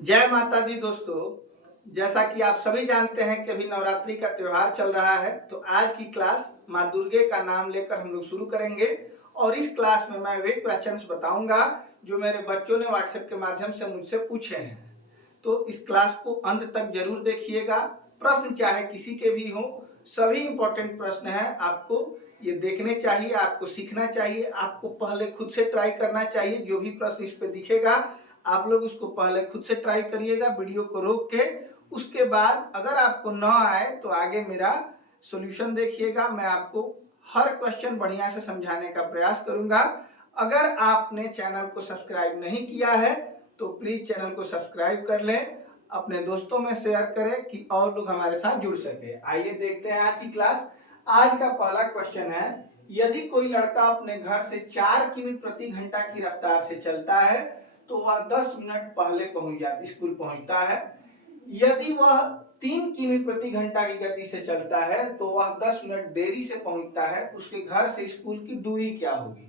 जय माता दी दोस्तों। जैसा कि आप सभी जानते हैं कि अभी नवरात्रि का त्योहार चल रहा है, तो आज की क्लास माँ दुर्गे का नाम लेकर हम लोग शुरू करेंगे। और इस क्लास में मैं वे क्वेश्चंस बताऊंगा जो मेरे बच्चों ने व्हाट्सएप के माध्यम से मुझसे पूछे हैं। तो इस क्लास को अंत तक जरूर देखिएगा। प्रश्न चाहे किसी के भी हों, सभी इंपॉर्टेंट प्रश्न हैं, आपको ये देखने चाहिए, आपको सीखना चाहिए, आपको पहले खुद से ट्राई करना चाहिए। जो भी प्रश्न इस पे दिखेगा आप लोग उसको पहले खुद से ट्राई करिएगा, वीडियो को रोक के। उसके बाद अगर आपको न आए तो आगे मेरा सॉल्यूशन देखिएगा। मैं आपको हर क्वेश्चन बढ़िया से समझाने का प्रयास करूंगा। अगर आपने चैनल को सब्सक्राइब नहीं किया है तो प्लीज चैनल को सब्सक्राइब कर लें, अपने दोस्तों में शेयर करें कि और लोग हमारे साथ जुड़ सके। आइए देखते हैं आज की क्लास। आज का पहला क्वेश्चन है, यदि कोई लड़का अपने घर से 4 किमी प्रति घंटा की रफ्तार से चलता है तो वह 10 मिनट पहले स्कूल पहुंचता है। यदि वह 3 किमी प्रति घंटा की गति से चलता है तो वह 10 मिनट देरी से पहुंचता है। उसके घर से स्कूल की दूरी क्या होगी?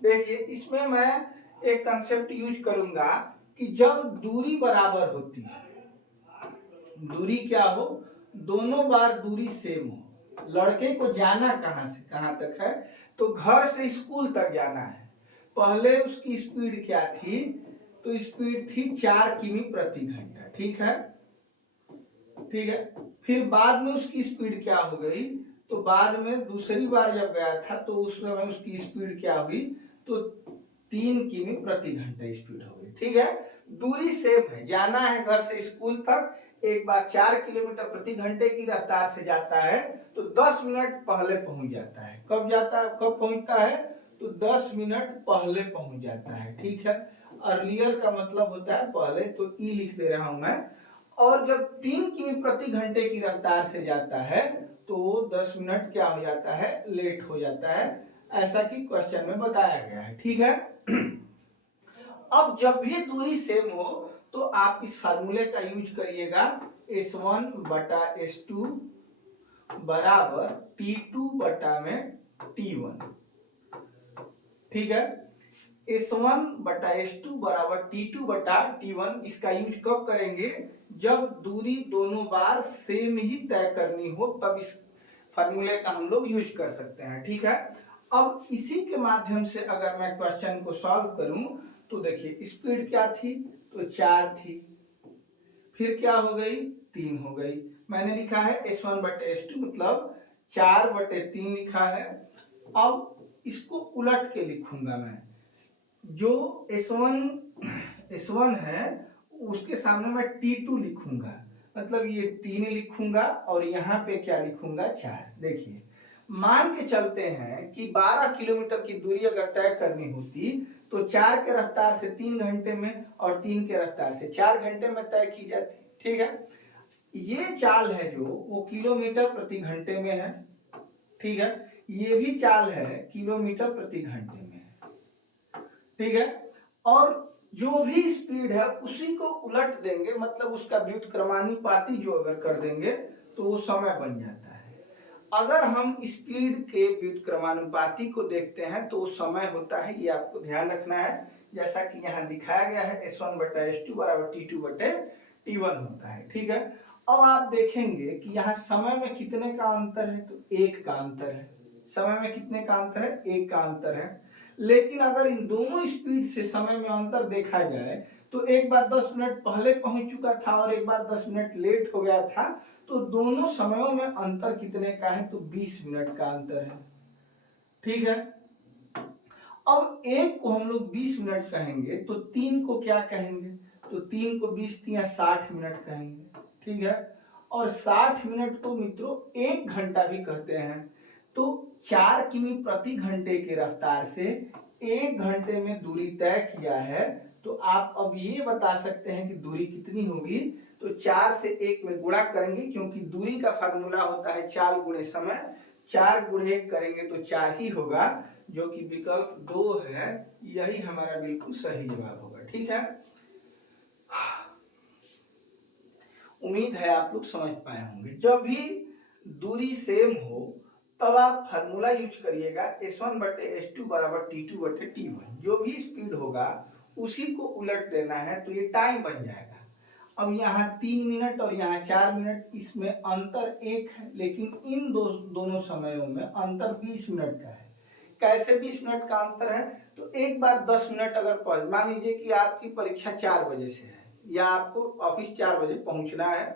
देखिए, इसमें मैं एक कंसेप्ट यूज करूंगा कि जब दूरी बराबर होती है, दूरी क्या हो, दोनों बार दूरी सेम हो। लड़के को जाना कहां से कहां तक है, तो घर से स्कूल तक जाना है। पहले उसकी स्पीड क्या थी, तो स्पीड थी 4 किमी प्रति घंटा। ठीक है, ठीक है। फिर बाद में उसकी स्पीड क्या हो गई, तो बाद में दूसरी बार जब गया था तो उस समय उसकी स्पीड क्या हुई, तो 3 किमी प्रति घंटा स्पीड हो गई। ठीक है, दूरी सेम है, जाना है घर से स्कूल तक। एक बार 4 किलोमीटर प्रति घंटे की रफ्तार से जाता है तो 10 मिनट पहले पहुंच जाता है। कब जाता है, कब पहुंचता है, तो 10 मिनट पहले पहुंच जाता है। ठीक है, अर्लियर का मतलब होता है पहले, तो ई लिख दे रहा हूं मैं। और जब 3 किमी प्रति घंटे की रफ्तार से जाता है तो 10 मिनट क्या हो जाता है, लेट हो जाता है, ऐसा कि क्वेश्चन में बताया गया है। ठीक है। अब जब भी दूरी सेम हो तो आप इस फार्मूले का यूज करिएगा, S1 बटा S2 बराबर T2 बटा में T1। ठीक है, S1 बटा S2 बराबर T2 बटा T1। इसका यूज कब करेंगे, जब दूरी दोनों बार सेम ही तय करनी हो, तब इस फार्मूले का हम लोग यूज कर सकते हैं। ठीक है, अब इसी के माध्यम से अगर मैं क्वेश्चन को सॉल्व करूं तो देखिए, स्पीड क्या थी, तो 4 थी, फिर क्या हो गई, 3 हो गई। मैंने लिखा है S1 बटे S2 मतलब 4 बटे 3 लिखा है। अब इसको उलट के लिखूंगा मैं, जो S1 है उसके सामने मैं T2 लिखूंगा, मतलब ये 3 लिखूंगा और यहाँ पे क्या लिखूंगा, 4। देखिए, मान के चलते हैं कि 12 किलोमीटर की दूरी अगर तय करनी होती तो 4 के रफ्तार से 3 घंटे में और 3 के रफ्तार से 4 घंटे में तय की जाती। ठीक है, ये चाल है जो वो किलोमीटर प्रति घंटे में है। ठीक है, ये भी चाल है किलोमीटर प्रति घंटे में। ठीक है, और जो भी स्पीड है उसी को उलट देंगे, मतलब उसका व्युत्क्रमानुपाती जो अगर कर देंगे तो वो समय बन जाता है। अगर हम स्पीड के व्युत्क्रमानुपाती को देखते हैं तो वो समय होता है, ये आपको ध्यान रखना है, जैसा कि यहाँ दिखाया गया है S1 बटा S2 बराबर T2 बटे T1 होता है। ठीक है, अब आप देखेंगे कि यहाँ समय में कितने का अंतर है, तो 1 का अंतर है। समय में कितने का अंतर है, 1 का अंतर है। लेकिन अगर इन दोनों स्पीड से समय में अंतर देखा जाए तो एक बार 10 मिनट पहले पहुंच चुका था और एक बार 10 मिनट लेट हो गया था, तो दोनों समयों में अंतर कितने का है, तो 20 मिनट का अंतर है। ठीक है, अब एक को हम लोग 20 मिनट कहेंगे तो 3 को क्या कहेंगे, तो 3 को 20 या 60 मिनट कहेंगे। ठीक है, और 60 मिनट को मित्रों 1 घंटा भी कहते हैं। तो 4 किमी प्रति घंटे के रफ्तार से 1 घंटे में दूरी तय किया है, तो आप अब ये बता सकते हैं कि दूरी कितनी होगी, तो 4 से 1 में गुणा करेंगे, क्योंकि दूरी का फार्मूला होता है 4 गुणे समय। 4 गुणे 1 करेंगे तो 4 ही होगा, जो कि विकल्प 2 है, यही हमारा बिल्कुल सही जवाब होगा। ठीक है, उम्मीद है आप लोग समझ पाए होंगे। जब भी दूरी सेम हो तब आप फार्मूला यूज करिएगा, S1 बटे S2 बराबर T2 बटे T1। जो भी स्पीड होगा उसी को उलट देना है, तो ये टाइम बन जाएगा। अब यहाँ 3 मिनट और यहाँ 4 मिनट, इसमें अंतर 1 है, लेकिन इन दोनों समयों में अंतर 20 मिनट का है। कैसे 20 मिनट का अंतर है? तो एक बार 10 मिनट अगर मान लीजिए कि आपकी परीक्षा 4 बजे से है या आपको ऑफिस 4 बजे पहुंचना है,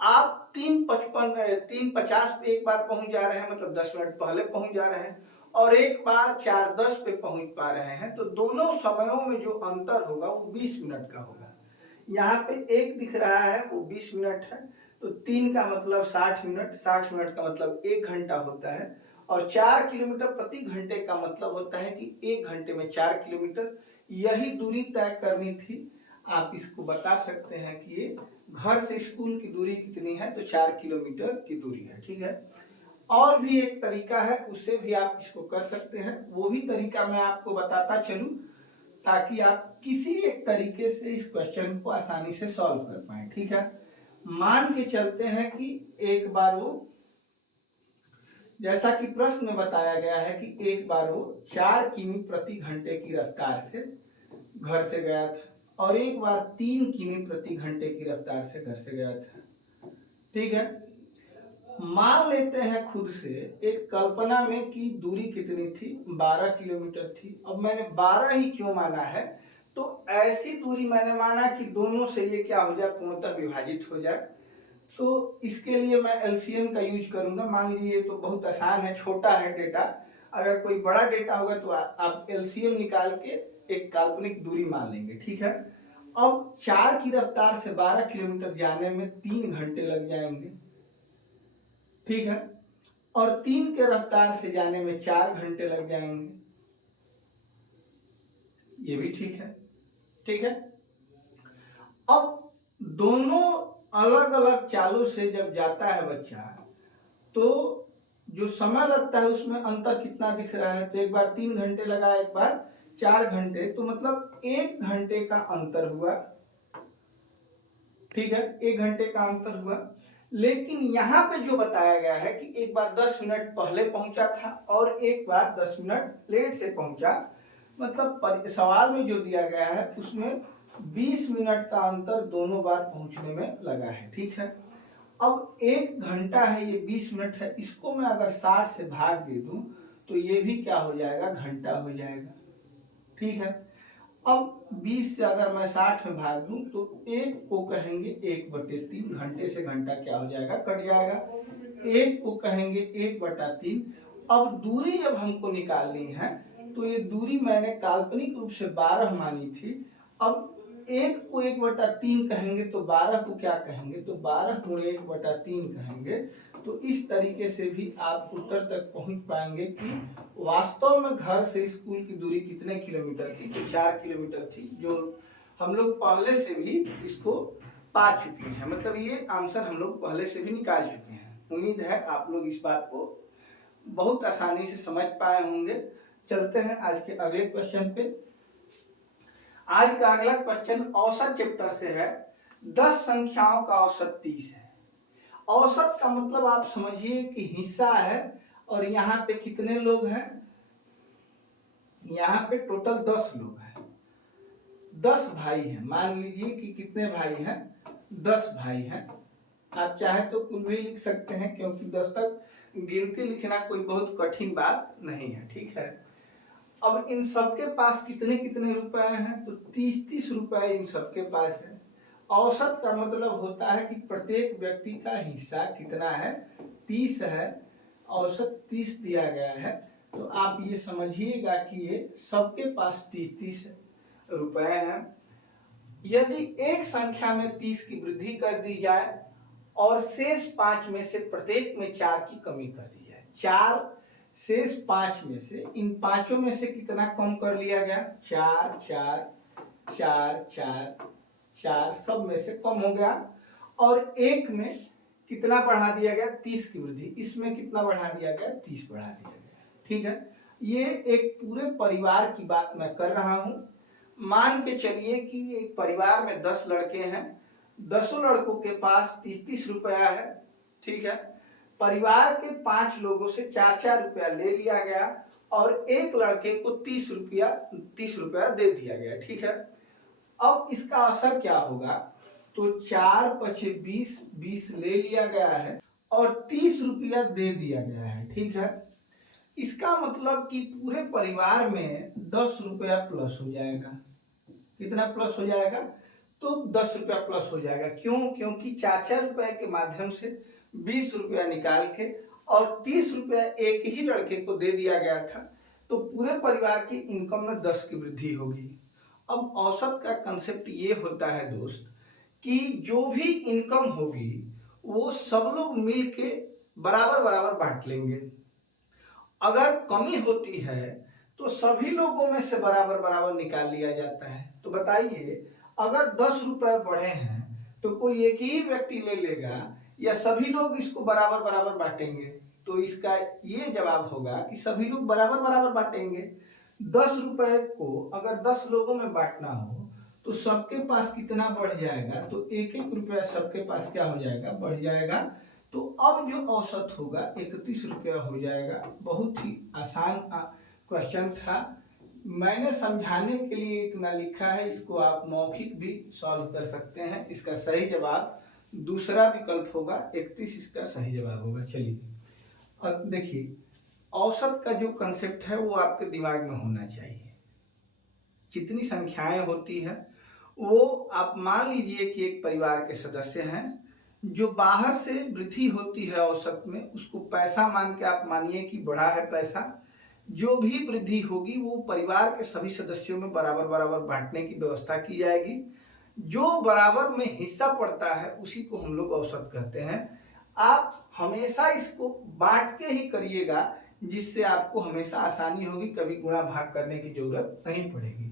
आप 3:50 पे एक बार पहुंच जा रहे हैं, मतलब 10 मिनट पहले पहुंच जा रहे हैं, और एक बार 4:10 पे पहुंच पा रहे हैं, तो दोनों समयों में जो अंतर होगा वो 20 मिनट का होगा। यहाँ पे 1 दिख रहा है वो 20 मिनट है, तो 3 का मतलब 60 मिनट, 60 मिनट का मतलब 1 घंटा होता है, और 4 किलोमीटर प्रति घंटे का मतलब होता है कि 1 घंटे में 4 किलोमीटर। यही दूरी तय करनी थी। आप इसको बता सकते हैं कि ये घर से स्कूल की दूरी कितनी है, तो 4 किलोमीटर की दूरी है। ठीक है, और भी एक तरीका है, उससे भी आप इसको कर सकते हैं। वो भी तरीका मैं आपको बताता चलूं ताकि आप किसी एक तरीके से इस क्वेश्चन को आसानी से सॉल्व कर पाए। ठीक है, मान के चलते हैं कि एक बार वो, जैसा कि प्रश्न में बताया गया है कि एक बार वो 4 किमी प्रति घंटे की रफ्तार से घर से गया था, और एक बार 3 किमी प्रति घंटे की रफ्तार से घर से गया था। ठीक है, मान लेते हैं खुद से एक कल्पना में कि दूरी कितनी थी, 12 किलोमीटर थी। अब मैंने 12 ही क्यों माना है, तो ऐसी दूरी मैंने माना कि दोनों से ये क्या हो जाए, पूर्णतः विभाजित हो जाए। तो इसके लिए मैं एलसीएम का यूज करूंगा। मान लीजिए ये तो बहुत आसान है, छोटा है डेटा। अगर कोई बड़ा डेटा होगा तो आप एलसीएम निकाल के एक काल्पनिक दूरी मान लेंगे। ठीक है, अब 4 की रफ्तार से 12 किलोमीटर जाने में 3 घंटे लग जाएंगे। ठीक है, और 3 के रफ्तार से जाने में 4 घंटे लग जाएंगे। ये भी ठीक है। ठीक है, अब दोनों अलग अलग चालों से जब जाता है बच्चा, तो जो समय लगता है उसमें अंतर कितना दिख रहा है, तो एक बार 3 घंटे लगा, एक बार 4 घंटे, तो मतलब 1 घंटे का अंतर हुआ। ठीक है, 1 घंटे का अंतर हुआ। लेकिन यहाँ पे जो बताया गया है कि एक बार 10 मिनट पहले पहुंचा था और एक बार 10 मिनट लेट से पहुंचा, मतलब सवाल में जो दिया गया है उसमें 20 मिनट का अंतर दोनों बार पहुंचने में लगा है। ठीक है, अब 1 घंटा है, ये 20 मिनट है, इसको मैं अगर 60 से भाग दे दूं तो ये भी क्या हो जाएगा, घंटा हो जाएगा। ठीक है, अब 20 से अगर मैं 60 में भाग दूं तो 1 को कहेंगे 1/3, घंटे से घंटा क्या हो जाएगा, कट जाएगा। 1 को कहेंगे 1/3। अब दूरी जब हमको निकालनी है तो ये दूरी मैंने काल्पनिक रूप से 12 मानी थी। अब 1 को 1/3 कहेंगे तो 12 को क्या कहेंगे, तो 12 गुणे 1/3 कहेंगे। तो इस तरीके से भी आप उत्तर तक पहुंच पाएंगे कि वास्तव में घर से स्कूल की दूरी कितने किलोमीटर थी, तो 4 किलोमीटर थी, जो हम लोग पहले से भी इसको पा चुके हैं। मतलब ये आंसर हम लोग पहले से भी निकाल चुके हैं। उम्मीद है आप लोग इस बात को बहुत आसानी से समझ पाए होंगे। चलते हैं आज के अगले क्वेश्चन पे। आज का अगला क्वेश्चन औसत चैप्टर से है। 10 संख्याओं का औसत 30 है। औसत का मतलब आप समझिए कि हिस्सा है, और यहाँ पे कितने लोग हैं, यहाँ पे टोटल 10 लोग हैं, 10 भाई हैं। मान लीजिए कि कितने भाई हैं, 10 भाई हैं। आप चाहे तो कुल भी लिख सकते हैं, क्योंकि 10 तक गिनती लिखना कोई बहुत कठिन बात नहीं है। ठीक है, अब इन सबके पास कितने कितने रुपए हैं, तो 30-30 रुपए इन सबके पास है। औसत का मतलब होता है कि प्रत्येक व्यक्ति का हिस्सा कितना है, 30 है, औसत 30 दिया गया है। तो आप ये समझिएगा कि ये सबके पास 30-30 रुपए हैं। यदि एक संख्या में 30 की वृद्धि कर दी जाए और शेष 5 में से प्रत्येक में 4 की कमी कर दी जाए, 4 शेष 5 में से इन पांचों में से कितना कम कर लिया गया, 4 4 4 4 4, सब में से कम हो गया, और एक में कितना बढ़ा दिया गया, 30 की वृद्धि, इसमें कितना बढ़ा दिया गया, 30 बढ़ा दिया गया। ठीक है, ये एक पूरे परिवार की बात मैं कर रहा हूं। मान के चलिए कि एक परिवार में 10 लड़के हैं, 10 लड़कों के पास 30-30 रुपया है। ठीक है, परिवार के 5 लोगों से 4-4 रुपया ले लिया गया और एक लड़के को 30 रुपया दे दिया गया। ठीक है, अब इसका असर क्या होगा, तो 4 पचे 20, 20 ले लिया गया है और 30 रुपया दे दिया गया है। ठीक है, इसका मतलब कि पूरे परिवार में 10 रुपया प्लस हो जाएगा। कितना प्लस हो जाएगा? तो 10 रुपया प्लस हो जाएगा। क्यों? क्योंकि 4-4 रुपए के माध्यम से 20 रुपया निकाल के और 30 रुपया एक ही लड़के को दे दिया गया था, तो पूरे परिवार की इनकम में 10 की वृद्धि होगी। अब औसत का कंसेप्ट ये होता है दोस्त कि जो भी इनकम होगी वो सब लोग मिल के बराबर बराबर बांट लेंगे। अगर कमी होती है तो सभी लोगों में से बराबर बराबर निकाल लिया जाता है। तो बताइए, अगर 10 रुपए बढ़े हैं तो कोई एक ही व्यक्ति ले लेगा या सभी लोग इसको बराबर बराबर बांटेंगे? तो इसका ये जवाब होगा कि सभी लोग बराबर बराबर बांटेंगे। 10 रुपए को अगर 10 लोगों में बांटना हो तो सबके पास कितना बढ़ जाएगा? तो 1-1 रुपया सबके पास क्या हो जाएगा? बढ़ जाएगा। तो अब जो औसत होगा 31 रुपया हो जाएगा। बहुत ही आसान क्वेश्चन था, मैंने समझाने के लिए इतना लिखा है। इसको आप मौखिक भी सॉल्व कर सकते हैं। इसका सही जवाब दूसरा विकल्प होगा, 31 इसका सही जवाब होगा। चलिए अब देखिए, औसत का जो कंसेप्ट है वो आपके दिमाग में होना चाहिए। जितनी संख्याएं होती है वो आप मान लीजिए कि एक परिवार के सदस्य हैं, जो बाहर से वृद्धि होती है औसत में उसको पैसा मान के आप मानिए कि बढ़ा है पैसा। जो भी वृद्धि होगी वो परिवार के सभी सदस्यों में बराबर बराबर बांटने की व्यवस्था की जाएगी। जो बराबर में हिस्सा पड़ता है उसी को हम लोग औसत कहते हैं। आप हमेशा इसको बांट के ही करिएगा, जिससे आपको हमेशा आसानी होगी, कभी गुणा भाग करने की जरूरत नहीं पड़ेगी।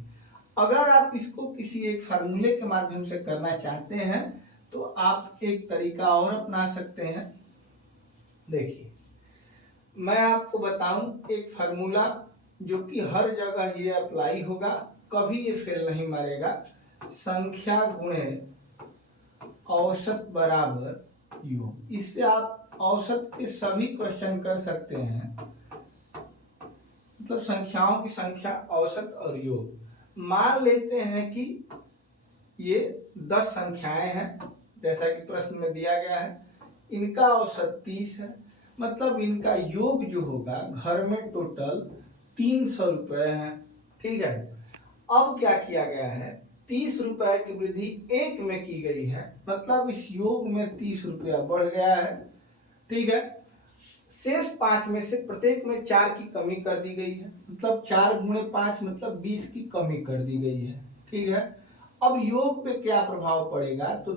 अगर आप इसको किसी एक फार्मूले के माध्यम से करना चाहते हैं तो आप एक तरीका और अपना सकते हैं। देखिए, मैं आपको बताऊं एक फार्मूला जो कि हर जगह ये अप्लाई होगा, कभी ये फेल नहीं मारेगा। संख्या गुणे औसत बराबर योग। इससे आप औसत के सभी क्वेश्चन कर सकते हैं। मतलब संख्याओं की संख्या, औसत और योग। मान लेते हैं कि ये 10 संख्याएं हैं जैसा कि प्रश्न में दिया गया है, इनका औसत 30 है। मतलब इनका योग जो होगा घर में टोटल 300 रुपए है। ठीक है, अब क्या किया गया है? 30 रुपए की वृद्धि एक में की गई है, मतलब इस योग में 30 रुपया बढ़ गया है। ठीक है, शेष 5 में से प्रत्येक में 4 की कमी कर दी गई है, मतलब 4 गुणे 5 मतलब 20 की कमी कर दी गई है। ठीक है, अब योग पे क्या प्रभाव पड़ेगा? तो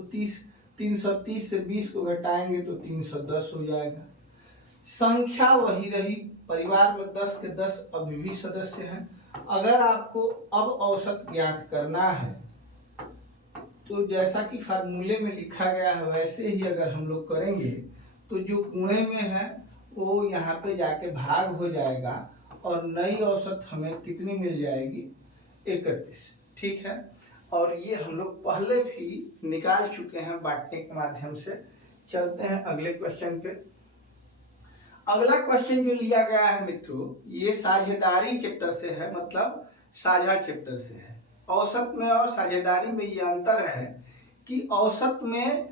330 से 20 को घटाएंगे तो 310 हो जाएगा। संख्या वही रही, परिवार में 10 के 10 अभी भी सदस्य हैं। अगर आपको अब औसत ज्ञात करना है तो जैसा कि फार्मूले में लिखा गया है वैसे ही अगर हम लोग करेंगे तो जो गुणे में है वो यहाँ पे जाके भाग हो जाएगा और नई औसत हमें कितनी मिल जाएगी? 31। ठीक है, और ये हम लोग पहले भी निकाल चुके हैं बांटने के माध्यम से। चलते हैं अगले क्वेश्चन पे। अगला क्वेश्चन जो लिया गया है मित्रों, ये साझेदारी चैप्टर से है, मतलब साझा चैप्टर से है। औसत में और साझेदारी में ये अंतर है कि औसत में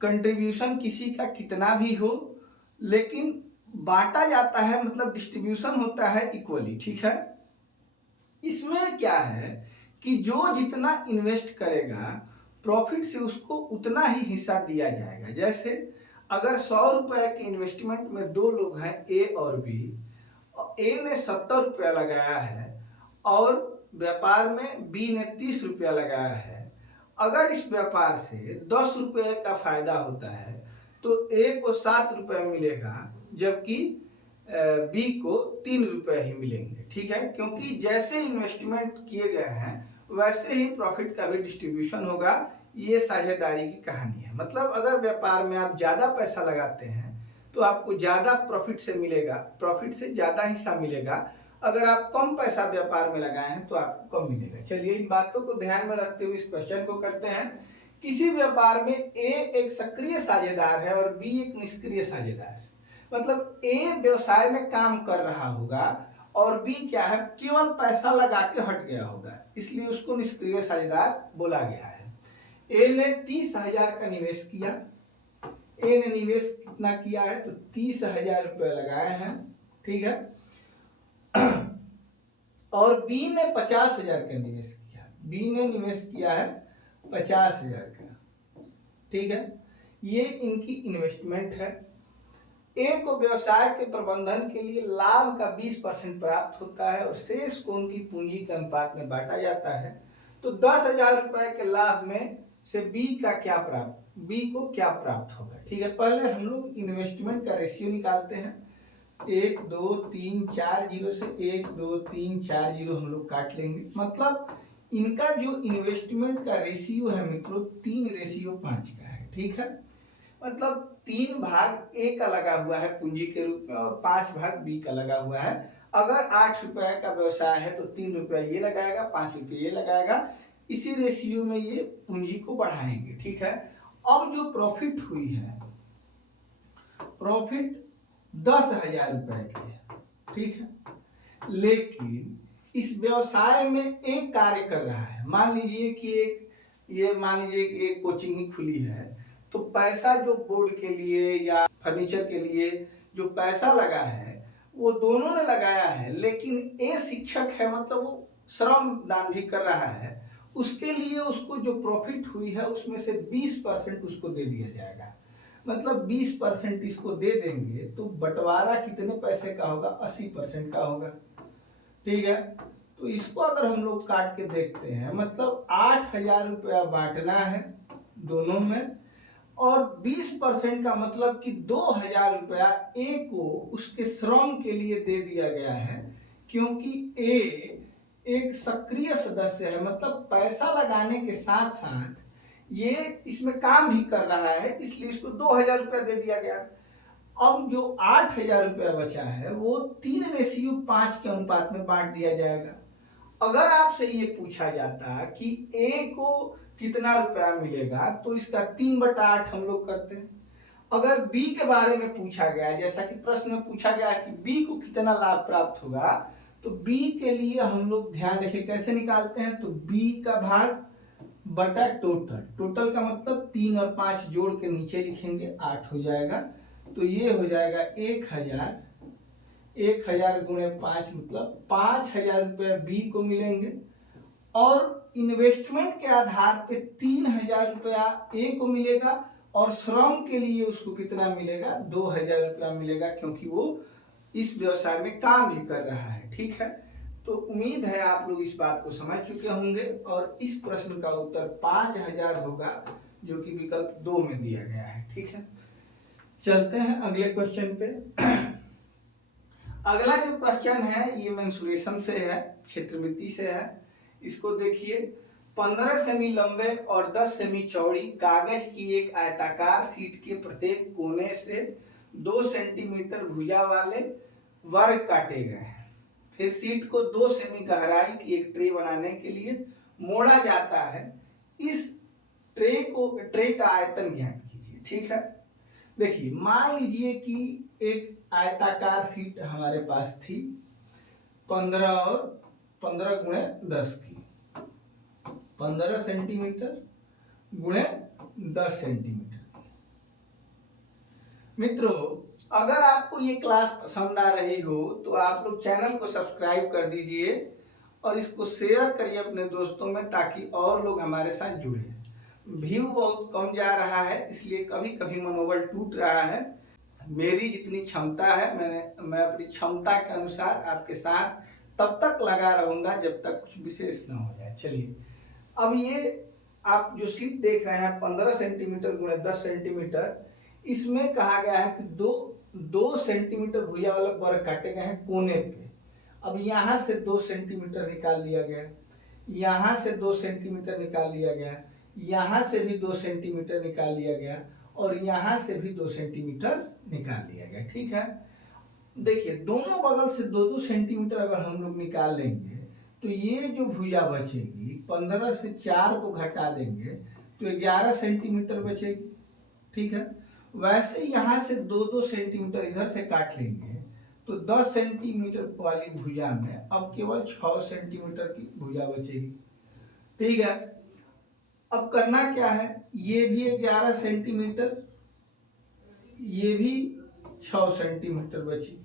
कंट्रीब्यूशन किसी का कितना भी हो, लेकिन बांटा जाता है, मतलब डिस्ट्रीब्यूशन होता है इक्वली। ठीक है, इसमें क्या है कि जो जितना इन्वेस्ट करेगा प्रॉफिट से उसको उतना ही हिस्सा दिया जाएगा। जैसे अगर 100 रुपए के इन्वेस्टमेंट में दो लोग हैं, ए और बी, ए ने 70 रुपया लगाया है और व्यापार में बी ने 30 रुपया लगाया है। अगर इस व्यापार से 10 रुपये का फायदा होता है तो ए को 7 रुपये मिलेगा, जबकि बी को 3 रुपये ही मिलेंगे। ठीक है, क्योंकि जैसे इन्वेस्टमेंट किए गए हैं वैसे ही प्रॉफिट का भी डिस्ट्रीब्यूशन होगा। ये साझेदारी की कहानी है। मतलब अगर व्यापार में आप ज्यादा पैसा लगाते हैं तो आपको ज्यादा प्रॉफिट से मिलेगा, प्रॉफिट से ज्यादा हिस्सा मिलेगा। अगर आप कम पैसा व्यापार में लगाए हैं तो आपको कम मिलेगा। चलिए इन बातों को ध्यान में रखते हुए इस क्वेश्चन को करते हैं। किसी व्यापार में ए एक सक्रिय साझेदार है और बी एक निष्क्रिय साझेदार है। मतलब ए व्यवसाय में काम कर रहा होगा और बी क्या है, केवल पैसा लगा के हट गया होगा, इसलिए उसको निष्क्रिय साझेदार बोला गया है। ए ने 30,000 का निवेश किया। ए ने निवेश कितना किया है, तो 30,000 रुपये लगाए हैं, ठीक है। और बी ने 50,000 का निवेश किया। बी ने निवेश किया है 50,000 का, ठीक है। ये इनकी इन्वेस्टमेंट है। ए को व्यवसाय के प्रबंधन के लिए लाभ का 20% प्राप्त होता है और शेष को उनकी पूंजी के अनुपात में बांटा जाता है। तो 10,000 रुपए के लाभ में से बी को क्या प्राप्त होगा, ठीक है। पहले हम लोग इन्वेस्टमेंट का रेशियो निकालते हैं। 1 2 3 4 जीरो से 1 2 3 4 जीरो हम लोग काट लेंगे। मतलब इनका जो इन्वेस्टमेंट का रेशियो है मित्रों 3:5 का है, ठीक है। मतलब 3 भाग ए का लगा हुआ है पूंजी के रूप में और 5 भाग बी का लगा हुआ है। अगर 8 रुपए का व्यवसाय है तो 3 रुपये ये लगाएगा, 5 रुपये ये लगाएगा। इसी रेशियो में ये पूंजी को बढ़ाएंगे, ठीक है। अब जो प्रॉफिट हुई है, प्रॉफिट 10,000 रुपए की है, ठीक है। लेकिन इस व्यवसाय में एक कार्य कर रहा है। मान लीजिए कि एक कोचिंग ही खुली है, तो पैसा जो बोर्ड के लिए या फर्नीचर के लिए जो पैसा लगा है वो दोनों ने लगाया है, लेकिन ए शिक्षक है, मतलब वो श्रम दान भी कर रहा है। उसके लिए उसको जो प्रॉफिट हुई है उसमें से 20% उसको दे दिया जाएगा। मतलब 20% इसको दे देंगे तो बंटवारा कितने पैसे का होगा, 80% का होगा, ठीक है। तो इसको अगर हम लोग काट के देखते हैं, मतलब 8,000 रुपया बांटना है दोनों में और 20% का मतलब कि 2,000 रुपया ए को उसके श्रम के लिए दे दिया गया है, क्योंकि ए एक सक्रिय सदस्य है। मतलब पैसा लगाने के साथ साथ ये इसमें काम भी कर रहा है, इसलिए इसको 2,000 रुपया दे दिया गया। अब जो 8,000 रुपया बचा है वो 3:5 के अनुपात में बांट दिया जाएगा। अगर आपसे ये पूछा जाता कि ए को कितना रुपया मिलेगा, तो इसका 3/8 हम लोग करते हैं। अगर बी के बारे में पूछा गया, जैसा कि प्रश्न में पूछा गया कि बी को कितना लाभ प्राप्त होगा, तो बी के लिए हम लोग ध्यान रखें कैसे निकालते हैं। तो बी का भाग बटा टोटल का मतलब 3 और 5 जोड़ के नीचे लिखेंगे, 8 हो जाएगा। तो ये हो जाएगा 1,000 गुणे 5, मतलब 5,000 रुपये बी को मिलेंगे। और इन्वेस्टमेंट के आधार पे 3,000 रुपया ए को मिलेगा और श्रम के लिए उसको कितना मिलेगा, 2,000 रुपया मिलेगा, क्योंकि वो इस व्यवसाय में काम भी कर रहा है, ठीक है। तो उम्मीद है आप लोग इस बात को समझ चुके होंगे और इस प्रश्न का उत्तर 5,000 होगा, जो कि विकल्प 2 में दिया गया है, ठीक है। चलते हैं अगले क्वेश्चन पे। अगला जो क्वेश्चन है ये मेंसुरेशन से है, क्षेत्रमिति से है। इसको देखिए, 15 सेमी लंबे और 10 सेमी चौड़ी कागज की एक आयताकार शीट के प्रत्येक कोने से 2 सेंटीमीटर भुजा वाले वर्ग काटे गए हैं। फिर शीट को 2 सेमी गहराई की एक ट्रे बनाने के लिए मोड़ा जाता है। इस ट्रे का आयतन ज्ञात कीजिए, ठीक है। देखिए, मान लीजिए कि एक आयताकार शीट हमारे पास थी 15 गुणे 10 की, 15 सेंटीमीटर गुणे 10 सेंटीमीटर की। मित्रों, अगर आपको ये क्लास पसंद आ रही हो तो आप लोग चैनल को सब्सक्राइब कर दीजिए और इसको शेयर करिए अपने दोस्तों में, ताकि और लोग हमारे साथ जुड़े। व्यू बहुत कम जा रहा है, इसलिए कभी कभी मनोबल टूट रहा है। मेरी जितनी क्षमता है मैं अपनी क्षमता के अनुसार आपके साथ तब तक लगा रहूंगा जब तक कुछ विशेष ना हो जाए। चलिए, अब ये आप जो शीट देख रहे हैं 15 सेंटीमीटर गुणे 10 सेंटीमीटर, इसमें कहा गया है कि 2 सेंटीमीटर भुजा वाला वर्ग काटे गए हैं कोने पे। अब यहाँ से 2 सेंटीमीटर निकाल दिया गया, यहाँ से 2 सेंटीमीटर निकाल दिया गया, यहाँ से भी 2 सेंटीमीटर निकाल दिया गया और यहाँ से भी 2 सेंटीमीटर निकाल दिया गया, ठीक है। देखिए, दोनों बगल से 2-2 सेंटीमीटर अगर हम लोग निकाल लेंगे तो ये जो भुजा बचेगी, 15 से 4 को घटा देंगे तो 11 सेंटीमीटर बचेगी, ठीक है। वैसे यहाँ से 2-2 सेंटीमीटर इधर से काट लेंगे तो 10 सेंटीमीटर वाली भुजा में अब केवल 6 सेंटीमीटर की भुजा बचेगी, ठीक है। अब करना क्या है, ये भी 11 सेंटीमीटर, ये भी 6 सेंटीमीटर बची।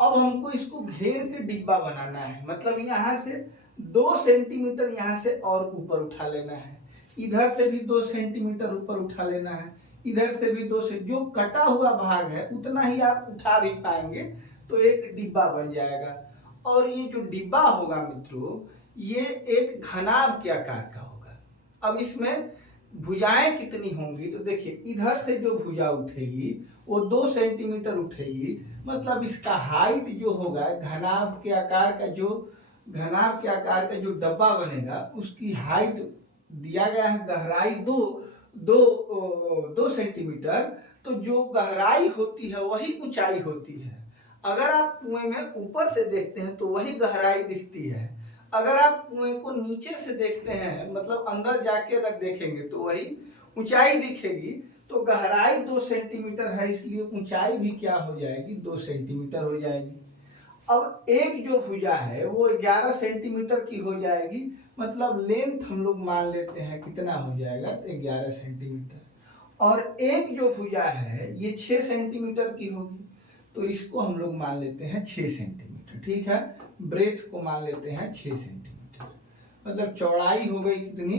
अब हमको इसको घेर के डिब्बा बनाना है, मतलब यहाँ से 2 सेंटीमीटर यहाँ से और ऊपर उठा लेना है, इधर से भी 2 सेंटीमीटर ऊपर उठा लेना है, इधर से भी 2 से, जो कटा हुआ भाग है उतना ही आप उठा भी पाएंगे तो एक डिब्बा बन जाएगा। और ये जो डिब्बा होगा मित्रों, ये एक घनाभ के आकार का होगा। अब इसमें भुजाएं कितनी होंगी, तो देखिए इधर से जो भुजा उठेगी वो 2 सेंटीमीटर उठेगी, मतलब इसका हाइट जो होगा घनाभ के आकार का, जो डब्बा बनेगा उसकी हाइट दिया गया है गहराई 2 सेंटीमीटर, तो जो गहराई होती है वही ऊंचाई होती है। अगर आप कुएं में ऊपर से देखते हैं तो वही गहराई दिखती है, अगर आप कुएं को नीचे से देखते हैं, मतलब अंदर जाके अगर देखेंगे तो वही ऊंचाई दिखेगी। तो गहराई 2 सेंटीमीटर है, इसलिए ऊंचाई भी क्या हो जाएगी, 2 सेंटीमीटर हो जाएगी। अब एक जो भुजा है वो 11 सेंटीमीटर की हो जाएगी, मतलब लेंथ हम लोग मान लेते हैं कितना हो जाएगा, तो 11 सेंटीमीटर। और एक जो भुजा है ये 6 सेंटीमीटर की होगी, तो इसको हम लोग मान लेते हैं 6 सेंटीमीटर, ठीक है। ब्रेथ को मान लेते हैं 6 सेंटीमीटर, मतलब चौड़ाई हो गई कितनी,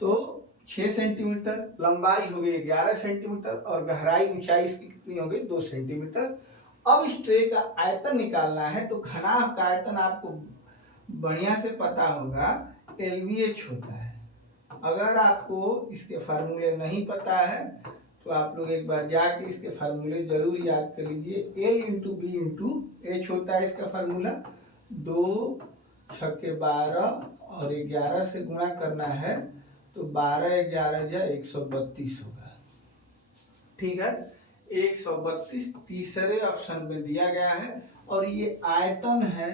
तो 6 सेंटीमीटर, लंबाई हो गई 11 सेंटीमीटर, और गहराई ऊंचाई इसकी कितनी हो गई, 2 सेंटीमीटर। अब इस ट्रे का आयतन निकालना है, तो घनाभ का आयतन आपको बढ़िया से पता होगा, LVH होता है। अगर आपको इसके फार्मूले नहीं पता है तो आप लोग एक बार जाके इसके फार्मूले जरूर याद कर लीजिए। L into B into H होता है इसका फार्मूला, 2 छक्के 12 और 11 से गुणा करना है, तो 12 11 जा 132 होगा, ठीक है। 132 तीसरे ऑप्शन में दिया गया है। और ये आयतन है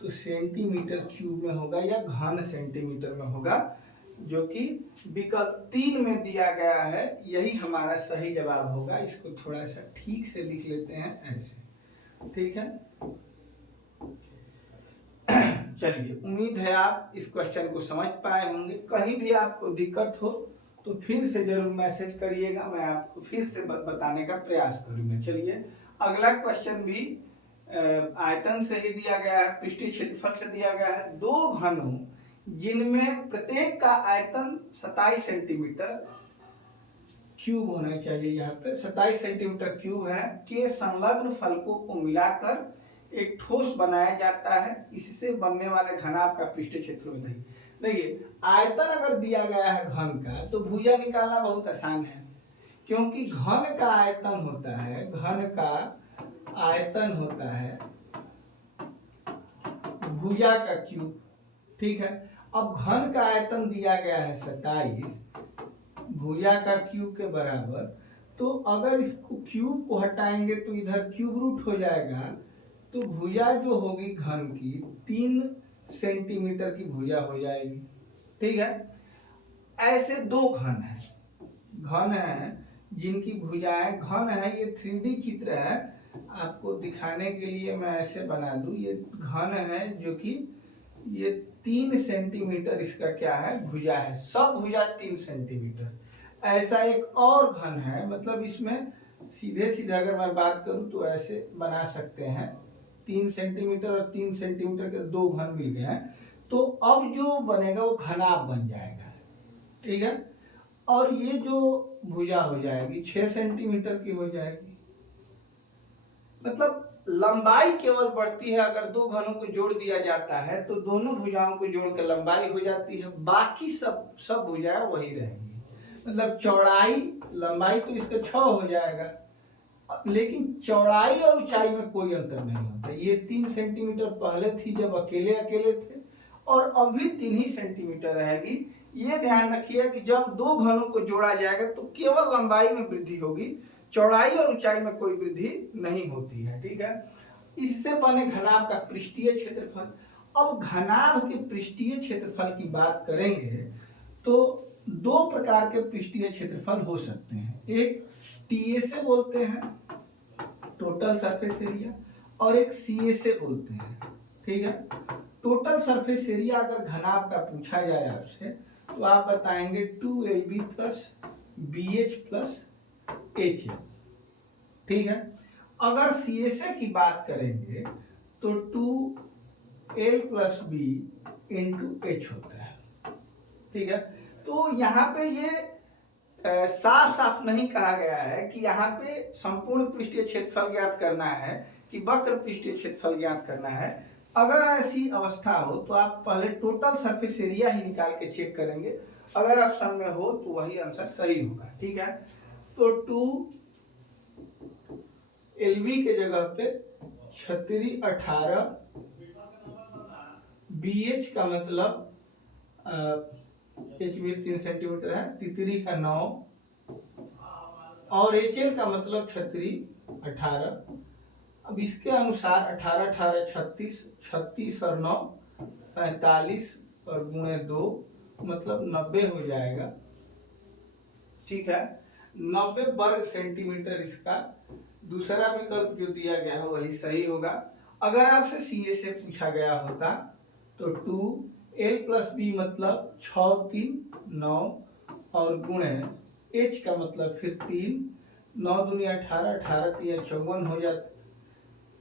तो सेंटीमीटर क्यूब में होगा या घन सेंटीमीटर में होगा, जो कि विकल्प 3 में दिया गया है, यही हमारा सही जवाब होगा। इसको थोड़ा सा ठीक से लिख लेते हैं ऐसे, ठीक है। चलिए, उम्मीद है आप इस क्वेश्चन को समझ पाए होंगे। कहीं भी आपको दिक्कत हो तो फिर से जरूर मैसेज करिएगा, मैं आपको फिर से बताने का प्रयास करूंगा। चलिए, अगला क्वेश्चन भी आयतन से ही दिया गया है, पृष्ठीय क्षेत्रफल से दिया गया है। 2 घनों जिनमें प्रत्येक का आयतन 27 सेंटीमीटर क्यूब होना चाहिए, यहाँ पे 27 सेंटीमीटर क्यूब है, के संलग्न फलकों को मिलाकर एक ठोस बनाया जाता है। इससे बनने वाले घनाभ का पृष्ठीय क्षेत्रफल बताइए। देखिए, आयतन अगर दिया गया है घन का, तो भुजा निकालना बहुत आसान है, क्योंकि घन का आयतन होता है, घन का आयतन होता है भुजा का क्यूब, ठीक है। अब घन का आयतन दिया गया है 27, भुजा का क्यूब के बराबर, तो अगर इसको क्यूब को हटाएंगे तो इधर क्यूब रूट हो जाएगा, तो भुजा जो होगी घन की 3 सेंटीमीटर की भुजा हो जाएगी, ठीक है। ऐसे 2 घन है जिनकी भुजाएं घन है। ये 3D चित्र है, आपको दिखाने के लिए मैं ऐसे बना दूं। ये घन है जो कि ये 3 सेंटीमीटर इसका क्या है, भुजा है, सब भुजा 3 सेंटीमीटर। ऐसा एक और घन है, मतलब इसमें सीधे सीधे अगर मैं बात करूं तो ऐसे बना सकते हैं, 3 सेंटीमीटर और 3 सेंटीमीटर के 2 घन मिल गए हैं, तो अब जो बनेगा वो घनाभ बन जाएगा, ठीक है। और ये जो भुजा हो जाएगी 6 सेंटीमीटर की हो जाएगी, मतलब लंबाई केवल बढ़ती है। अगर 2 घनों को जोड़ दिया जाता है तो दोनों भुजाओं को जोड़कर लंबाई हो जाती है, बाकी सब भुजाएं वही रहेंगी। मतलब चौड़ाई, लंबाई तो इसका 6 हो जाएगा, लेकिन चौड़ाई और ऊंचाई में कोई अंतर नहीं होता। ये 3 सेंटीमीटर पहले थी जब अकेले थे, और अभी 3 ही सेंटीमीटर रहेगी। ये ध्यान रखिए कि जब 2 घनों को जोड़ा जाएगा तो केवल लंबाई में वृद्धि होगी, चौड़ाई और ऊंचाई में कोई वृद्धि नहीं होती है, ठीक है। इससे बने घनाभ का पृष्ठीय क्षेत्रफल। अब घनाभ के पृष्ठीय क्षेत्रफल की बात करेंगे तो 2 प्रकार के पृष्ठीय क्षेत्रफल हो सकते हैं। एक टीएसए बोलते हैं, टोटल सरफेस एरिया, और एक सीएसए बोलते हैं, ठीक है। टोटल सरफेस एरिया अगर घनाभ का पूछा जाए आपसे तो आप बताएंगे 2LB plus BH plus HL। ठीक है। अगर CSA की बात करेंगे तो 2L plus B into H होता है। ठीक है। तो यहाँ पे ये साफ साफ नहीं कहा गया है कि यहाँ पे संपूर्ण पृष्ठीय क्षेत्रफल ज्ञात करना है कि वक्र पृष्ठीय क्षेत्रफल ज्ञात करना है। अगर ऐसी अवस्था हो तो आप पहले टोटल सरफेस एरिया ही निकाल के चेक करेंगे। अगर ऑप्शन में हो तो वही आंसर सही होगा। ठीक है। तो 2LB के जगह पे 18 BH का मतलब एच भी 3 सेंटीमीटर है, तितरी का 9 और HL का मतलब 18। अब इसके अनुसार 18 18 36, 36 और 9 45 और गुणे 2 मतलब 90 हो जाएगा। ठीक है। 90 वर्ग सेंटीमीटर इसका दूसरा विकल्प जो दिया गया है वही सही होगा। अगर आपसे CSA पूछा गया होता तो 2L प्लस B मतलब 6 3 9 और गुणे H का मतलब फिर 3, 9 दूनी 18, 18 3 54 हो जाता,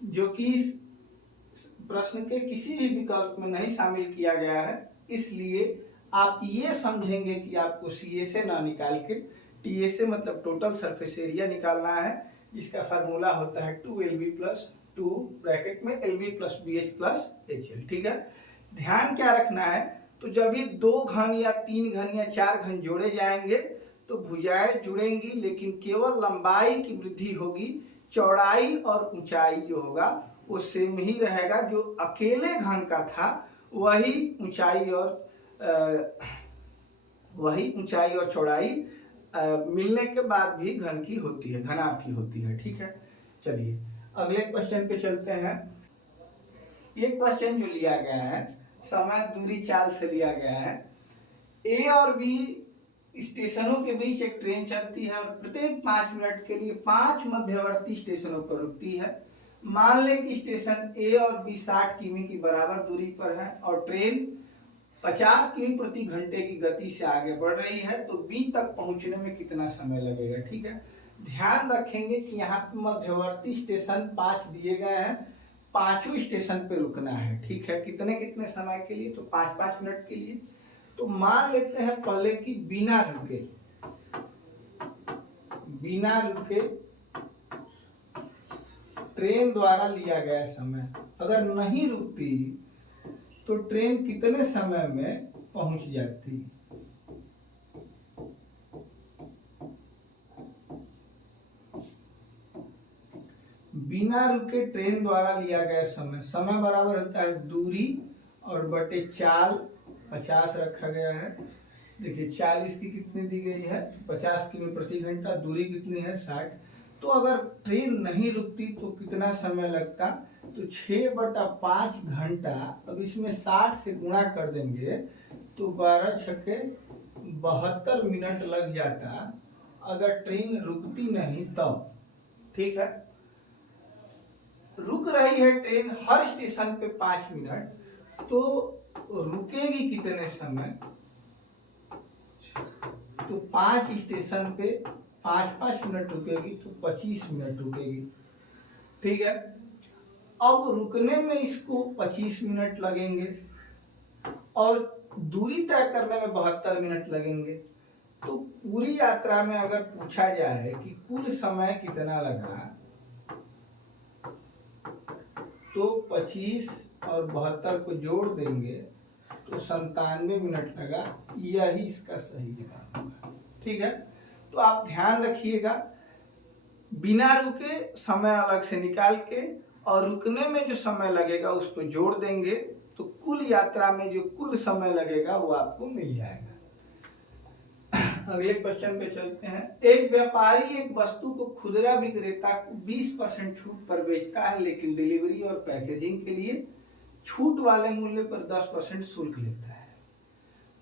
जो कि इस प्रश्न के किसी भी विकल्प में नहीं शामिल किया गया है। इसलिए आप ये समझेंगे कि आपको CSA ना निकाल के TSA मतलब टोटल सरफेस एरिया निकालना है, जिसका फार्मूला होता है 2LB प्लस 2 ब्रैकेट में LB plus BH plus HL। ठीक है। ध्यान क्या रखना है, तो जब भी 2 घन या 3 घन या 4 घन जोड़े जाएंगे तो भुजाएं जुड़ेंगी, लेकिन केवल लंबाई की वृद्धि होगी, चौड़ाई और ऊंचाई जो होगा वो सेम ही रहेगा। जो अकेले घन का था वही ऊंचाई और चौड़ाई मिलने के बाद भी घन की होती है, घनाभ की होती है। ठीक है। चलिए अगले क्वेश्चन पे चलते हैं। ये क्वेश्चन जो लिया गया है समय दूरी चाल से लिया गया है। A और B स्टेशनों के बीच एक ट्रेन चलती है और प्रत्येक 5 मिनट के लिए 5 मध्यवर्ती स्टेशनों पर रुकती है। मान लें कि स्टेशन A और B 60 किमी की बराबर दूरी पर है और ट्रेन 50 किमी प्रति घंटे की गति से आगे बढ़ रही है, तो B तक पहुंचने में कितना समय लगेगा। ठीक है। ध्यान रखेंगे कि यहाँ पे मध्यवर्ती स्टेशन 5 दिए गए हैं, पांचों स्टेशन पे रुकना है। ठीक है। कितने कितने समय के लिए, तो 5-5 मिनट के लिए। तो मान लेते हैं पहले कि बिना रुके ट्रेन द्वारा लिया गया समय, अगर नहीं रुकती तो ट्रेन कितने समय में पहुंच जाती। बिना रुके ट्रेन द्वारा लिया गया समय बराबर होता है दूरी और बटे चाल, 50 रखा गया है। देखिए 40 की कितनी दी गई है, 50 किमी प्रति घंटा, दूरी कितनी है 60। तो अगर ट्रेन नहीं रुकती तो कितना समय लगता, तो 6/5 घंटा। अब इसमें 60 से गुणा कर देंगे तो 12 छक्के 72 मिनट लग जाता अगर ट्रेन रुकती नहीं तब। ठीक है। रुक रही है ट्रेन हर स्टेशन पे 5 मिनट, तो रुकेगी कितने समय, तो 5 स्टेशन पे 5-5 मिनट रुकेगी तो 25 मिनट रुकेगी। ठीक है। अब रुकने में इसको 25 मिनट लगेंगे और दूरी तय करने में 72 मिनट लगेंगे। तो पूरी यात्रा में अगर पूछा जाए कि कुल समय कितना लगा, तो 25 और 72 को जोड़ देंगे तो 97 मिनट लगा। यही इसका सही जवाब होगा। ठीक है। तो आप ध्यान रखिएगा, बिना रुके समय अलग से निकाल के और रुकने में जो समय लगेगा उसको जोड़ देंगे तो कुल यात्रा में जो कुल समय लगेगा वो आपको मिल जाएगा। अगले क्वेश्चन पे चलते हैं। एक व्यापारी एक वस्तु को खुदरा विक्रेता को 20% छूट पर बेचता है, लेकिन डिलीवरी और पैकेजिंग के लिए छूट वाले मूल्य पर 10% शुल्क लेता है।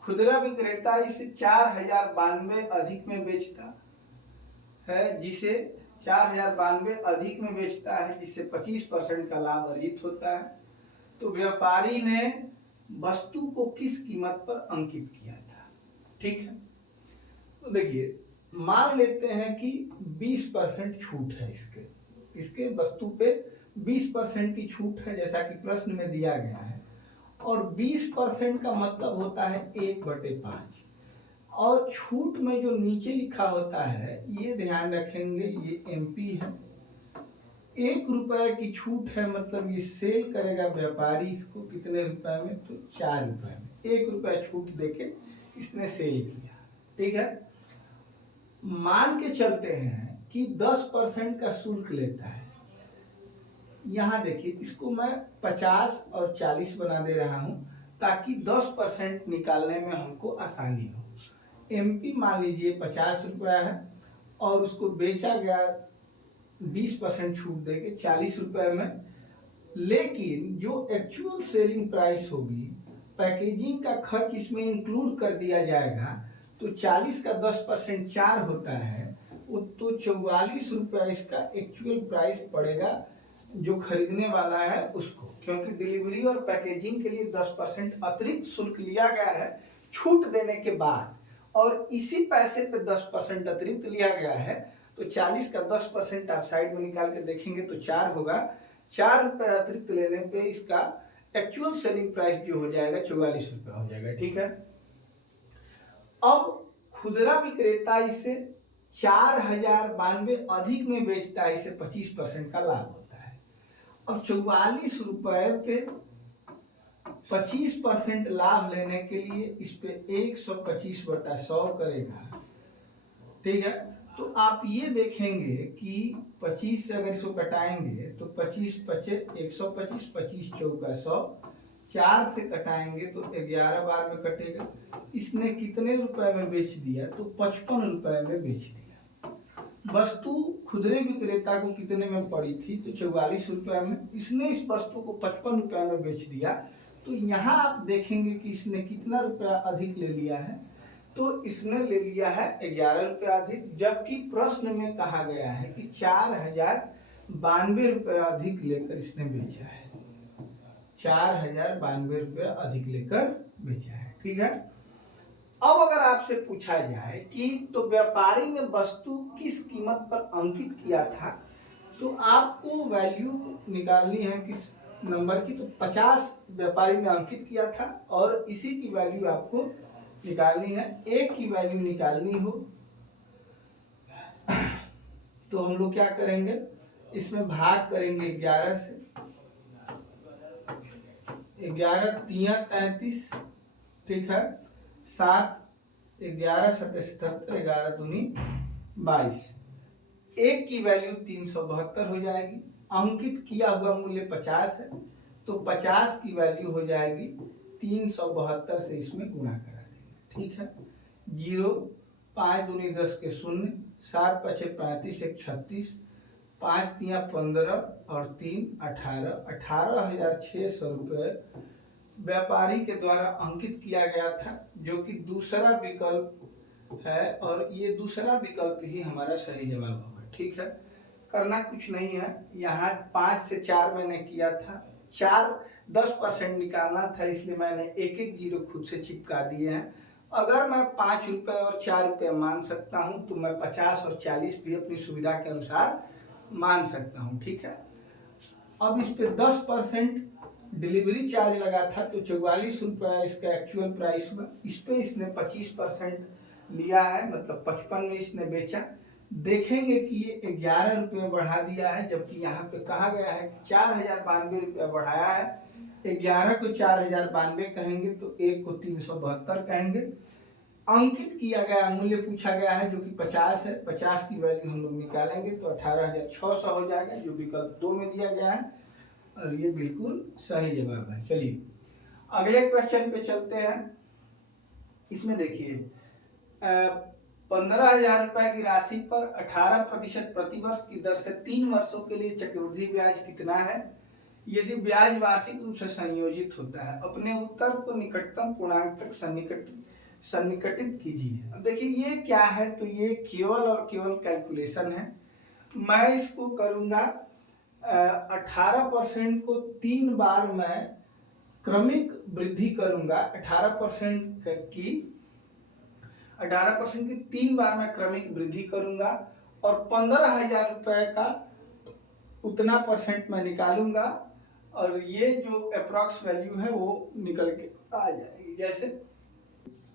खुदरा विक्रेता इसे 4092 अधिक में बेचता है, जिसे 4092 अधिक में बेचता है, जिससे 25% का लाभ अर्जित होता है। तो व्यापारी ने वस्तु को किस कीमत पर अंकित किया था। ठीक है। तो देखिए मान लेते हैं कि 20% छूट है, इसके वस्तु पे 20% की छूट है जैसा कि प्रश्न में दिया गया है, और 20% का मतलब होता है 1/5, और छूट में जो नीचे लिखा होता है ये ध्यान रखेंगे, ये एमपी है। 1 रुपए की छूट है, मतलब ये सेल करेगा व्यापारी इसको कितने रुपए में, तो 4 रुपए में। 1 रुपया छूट देके इसने सेल किया, ठीक है। मान के चलते हैं कि 10% का शुल्क लेता है। यहाँ देखिए इसको मैं 50 और 40 बना दे रहा हूं ताकि 10% निकालने में हमको आसानी हो। एमपी मान लीजिए 50 रुपया है और उसको बेचा गया 20% छूट देके 40 रुपए में, लेकिन जो एक्चुअल सेलिंग प्राइस होगी, पैकेजिंग का खर्च इसमें इंक्लूड कर दिया जाएगा, तो 40 का 10% 4 होता है, वो तो 44 रुपया इसका एक्चुअल प्राइस पड़ेगा जो खरीदने वाला है उसको, क्योंकि डिलीवरी और पैकेजिंग के लिए 10% अतिरिक्त शुल्क लिया गया है छूट देने के बाद, और इसी पैसे पे 10% अतिरिक्त लिया गया है। तो 40 का 10% आप साइड में निकाल के देखेंगे तो 4 होगा। 4 रुपये अतिरिक्त लेने पे इसका एक्चुअल सेलिंग प्राइस जो हो जाएगा 44 रुपये हो जाएगा, ठीक है। अब खुदरा विक्रेता इसे 4092 अधिक में बेचता है, इसे 25% का लाभ होता है। अब 44 रुपए पे 25% लाभ लेने के लिए इस पे 125/100 करेगा, ठीक है। तो आप ये देखेंगे कि 25 से अगर इसको कटाएंगे तो 25 पचे 125, 25 चौका 100, 4 से कटाएंगे तो 11 बार में कटेगा। इसने कितने रुपए में बेच दिया, तो 55 रुपए में बेच दिया। वस्तु खुदरे विक्रेता को कितने में पड़ी थी, तो 44 रुपए में। इसने इस वस्तु को 55 रुपए में बेच दिया। तो यहाँ आप देखेंगे कि इसने कितना रुपया अधिक ले लिया है, तो इसने ले लिया है 11 रुपया अधिक, जबकि प्रश्न में कहा गया है कि 4092 रुपया अधिक लेकर इसने बेचा है। 4092 रुपया अधिक लेकर बेचा है, ठीक है। अब अगर आपसे पूछा जाए कि तो व्यापारी ने वस्तु किस कीमत पर अंकित किया था, तो आपको वैल्यू निकालनी है किस नंबर की, तो 50 व्यापारी ने अंकित किया था और इसी की वैल्यू आपको निकालनी है। एक की वैल्यू निकालनी हो तो हम लोग क्या करेंगे, इसमें भाग करेंगे 11 से। 11 तिया 33, ठीक है। 7 11 7 77, 11 दूनी 22। एक की वैल्यू 372 हो जाएगी। अंकित किया हुआ मूल्य 50 है, तो 50 की वैल्यू हो जाएगी 372 से इसमें गुणा करा देंगे, ठीक है। 0 5 दूनी 10 के 0, 7 पचे 35, 1 36, 5 तिया 15 और 3 18, 18,600 रुपये व्यापारी के द्वारा अंकित किया गया था, जो कि दूसरा विकल्प है, और ये दूसरा विकल्प ही हमारा सही जवाब होगा, ठीक है। करना कुछ नहीं है, यहाँ 5 से 4 मैंने किया था, 10% निकालना था, इसलिए मैंने एक एक जीरो खुद से चिपका दिए हैं। अगर मैं 5 रुपये और 4 रुपये मान सकता हूं तो मैं 50 और 40 भी अपनी सुविधा के अनुसार मान सकता हूं, ठीक है। अब इस पे 10% डिलीवरी चार्ज लगा था, तो 44 रुपया इसका एक्चुअल प्राइस हुआ। इस पे इसने 25% लिया है, मतलब 55 में इसने बेचा। देखेंगे कि ये 11 रुपये बढ़ा दिया है, जबकि यहाँ पे कहा गया है कि 4092 रुपया बढ़ाया है। 11 को 4092 कहेंगे तो 1 को 372 कहेंगे। अंकित किया गया मूल्य पूछा गया है जो कि 50 है, 50 की वैल्यू हम लोग निकालेंगे तो 18,600 हो जाएगा, जो विकल्प 2 में दिया गया है, और ये बिल्कुल सही जवाब है। चलिए अगले क्वेश्चन पे चलते हैं। इसमें देखिए 15,000 रुपए की राशि पर 18% प्रतिवर्ष की दर से 3 वर्षों के लिए चक्रवृद्धि ब्याज कितना है, यदि ब्याज वार्षिक रूप से संयोजित होता है। अपने उत्तर को निकटतम पूर्णांक तक सन्निकटित कीजिए। अब देखिए ये क्या है, तो ये केवल और केवल कैलकुलेशन है। मैं इसको करूंगा 18% को 3 बार मैं क्रमिक वृद्धि करूंगा 18% की 18% की 3 बार मैं क्रमिक वृद्धि करूंगा और 15,000 रुपए का उतना परसेंट मैं निकालूंगा और ये जो अप्रॉक्स वैल्यू है वो निकल के आ जाएगी। जैसे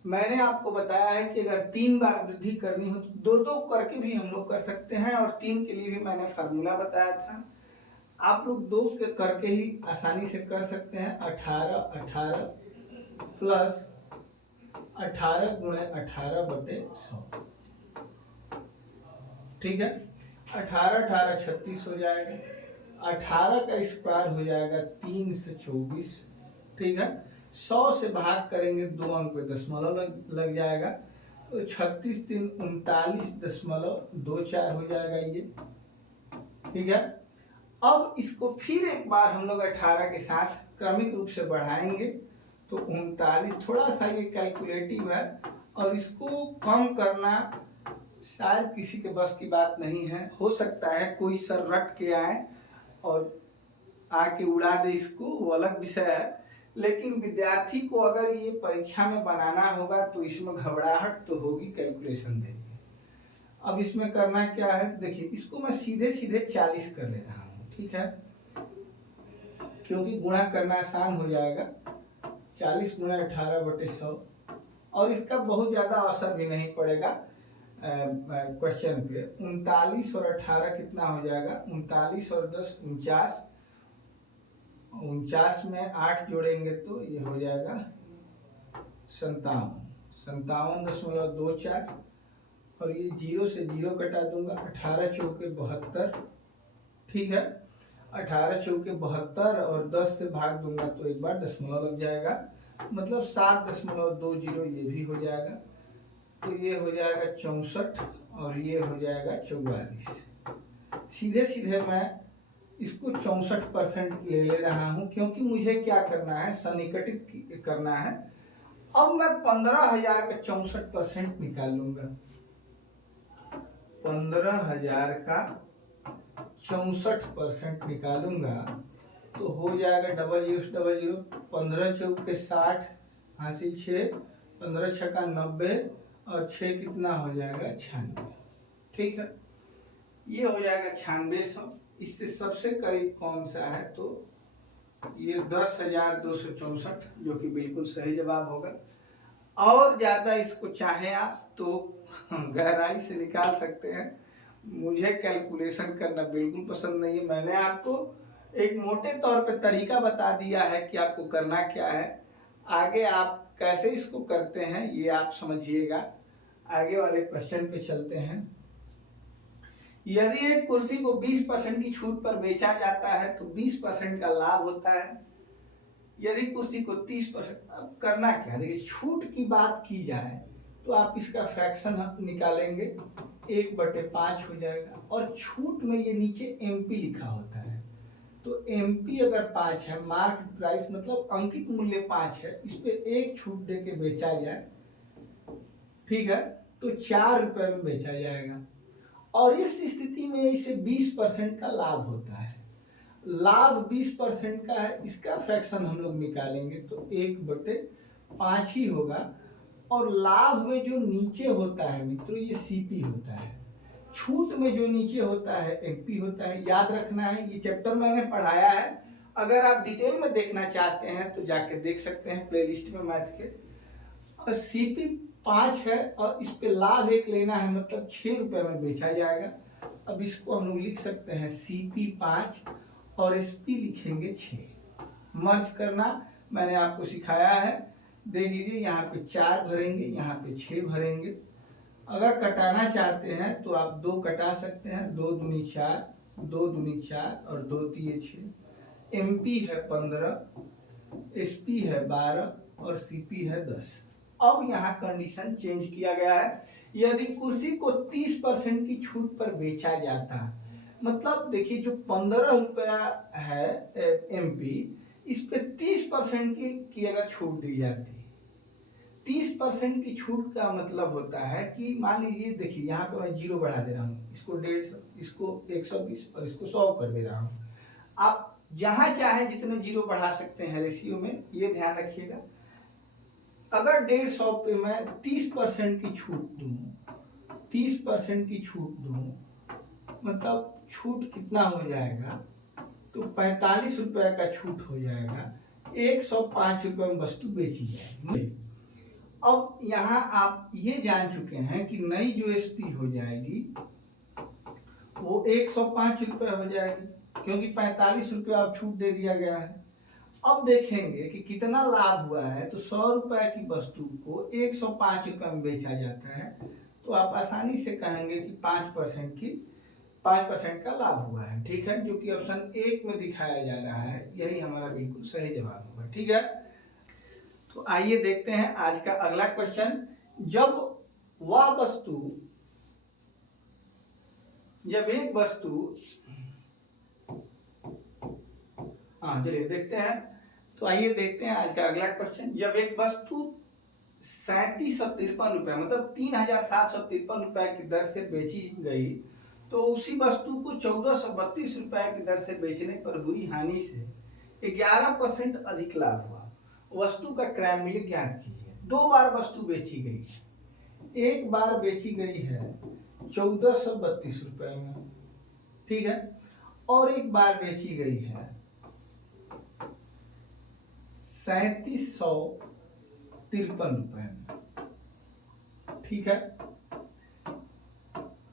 मैंने आपको बताया है कि अगर 3 बार वृद्धि करनी हो तो दो दो करके भी हम लोग कर सकते हैं और 3 के लिए भी मैंने फार्मूला बताया था। आप लोग 2 करके ही आसानी से कर सकते हैं। 18 प्लस 18 गुणे 18/100, ठीक है। 18 36 हो जाएगा, 18 का स्क्वायर हो जाएगा 3 से 24, ठीक है। 100 से भाग करेंगे 2 अंक पे दशमलव लग जाएगा, तो 36 3 39.24 हो जाएगा ये, ठीक है। अब इसको फिर एक बार हम लोग 18 के साथ क्रमिक रूप से बढ़ाएंगे तो 39, थोड़ा सा ये कैलकुलेटिव है और इसको कम करना शायद किसी के बस की बात नहीं है। हो सकता है कोई सर रट के आए और आके उड़ा दे इसको, वो अलग विषय है। लेकिन विद्यार्थी को अगर ये परीक्षा में बनाना होगा तो इसमें घबराहट तो होगी कैलकुलेशन देके। अब इसमें करना क्या है, देखिए इसको मैं सीधे सीधे 40 कर ले रहा हूँ, ठीक है, क्योंकि गुणा करना आसान हो जाएगा। 40 गुणा 18/100 और इसका बहुत ज्यादा असर भी नहीं पड़ेगा क्वेश्चन पे। 39 और 18 कितना हो जाएगा, 39 और 10 49, 49 में 8 जोड़ेंगे तो ये हो जाएगा 57.24 और ये 0 से 0 कटा दूंगा। 18 चौके 72, ठीक है। 18 चौके 72 और 10 से भाग दूंगा तो एक बार दशमलव लग जाएगा, मतलब 7.20 ये भी हो जाएगा। तो ये हो जाएगा 64 और ये हो जाएगा 44। सीधे सीधे मैं इसको 64% ले रहा हूं क्योंकि मुझे क्या करना है, सन्निकटित करना है। अब मैं 15,000 का 64% निकाल लूंगा। 15,000 का 64% निकालूंगा तो हो जाएगा 0000, 15 चौके 60, हासिल 6, 15 छक्का 90 और 6 कितना हो जाएगा 96, ठीक है। ये हो जाएगा 9600। इससे सबसे करीब कौन सा है, तो ये 10,264 जो कि बिल्कुल सही जवाब होगा। और ज्यादा इसको चाहे आप तो गहराई से निकाल सकते हैं, मुझे कैलकुलेशन करना बिल्कुल पसंद नहीं है। मैंने आपको एक मोटे तौर पे तरीका बता दिया है कि आपको करना क्या है, आगे आप कैसे इसको करते हैं ये आप समझिएगा। आगे वाले क्वेश्चन पे चलते हैं। यदि एक कुर्सी को 20% की छूट पर बेचा जाता है तो 20% का लाभ होता है। यदि कुर्सी को 30%, अब करना क्या, देखिए छूट की बात की जाए तो आप इसका फ्रैक्शन निकालेंगे, 1/5 हो जाएगा। और छूट में ये नीचे MP लिखा होता है, तो MP अगर 5 है, मार्क प्राइस मतलब अंकित मूल्य 5 है, इस पे एक छूट दे के बेचा जाए, ठीक है, तो 4 रुपए में बेचा जाएगा। और इस स्थिति में इसे 20% का लाभ होता है। लाभ 20% का है, इसका फ्रैक्शन हम लोग निकालेंगे तो 1/5 ही होगा। और लाभ में जो नीचे होता है मित्रों ये CP होता है, छूट में जो नीचे होता है MP होता है। याद रखना है, ये चैप्टर मैंने पढ़ाया है, अगर आप डिटेल में देखना चाहते हैं तो जाके देख सकते हैं प्लेलिस्ट में मैथ के। और CP 5 है और इस पे लाभ 1 लेना है, मतलब 6 रुपए में बेचा जाएगा। अब इसको हम लोग लिख सकते हैं CP 5 और SP लिखेंगे 6। मर्ज करना मैंने आपको सिखाया है, देख लीजिए, यहाँ पे 4 भरेंगे, यहाँ पे 6 भरेंगे। अगर कटाना चाहते हैं तो आप 2 कटा सकते हैं, 2 दूनी 4, 2 दूनी 4 और 2 तिये 6। MP है 15, SP है 12 और CP है 10। अब यहाँ कंडीशन चेंज किया गया है। यदि कुर्सी को 30% की छूट पर बेचा जाता है, मतलब देखिए जो 15 रुपया है MP, इस पे 30% की अगर छूट दी जाती, 30% की छूट का मतलब होता है कि मान लीजिए, देखिए यहाँ पे मैं 0 बढ़ा दे रहा हूँ, इसको 150, इसको 120 और इसको 100 कर दे रहा हूँ। आप जहां चाहे जितने 0 बढ़ा सकते हैं रेशियो में, ये ध्यान रखिएगा। अगर 150 पे मैं 30% की छूट दूं, 30% की छूट दूं, मतलब छूट कितना हो जाएगा, तो 45 रुपए का छूट हो जाएगा, 105 रुपए में वस्तु बेची जाएगी। अब यहाँ आप ये जान चुके हैं कि नई जो एसपी हो जाएगी वो 105 रुपए हो जाएगी, क्योंकि 45 रुपये अब छूट दे दिया गया है। अब देखेंगे कि कितना लाभ हुआ है, तो 100 रुपए की वस्तु को 105 रुपए में बेचा जाता है, तो आप आसानी से कहेंगे कि 5% का लाभ हुआ है। ठीक है, जो कि ऑप्शन 1 में दिखाया जा रहा है, यही हमारा बिल्कुल सही जवाब होगा। ठीक है, तो आइए देखते हैं आज का अगला क्वेश्चन। जब एक वस्तु चलिए देखते हैं। तो आइए देखते हैं आज का अगला क्वेश्चन। जब एक वस्तु 3753 रुपए मतलब 3753 रुपए की दर से बेची गई, तो उसी वस्तु को 1432 रुपए की दर से बेचने पर हुई हानि से 11% अधिक लाभ हुआ। वस्तु का क्रय मूल्य ज्ञात कीजिए। 2 बार वस्तु बेची गई, एक बार बेची गई है 1432 रुपए में, ठीक है, और एक बार बेची गई है 3753 रुपए में। ठीक है,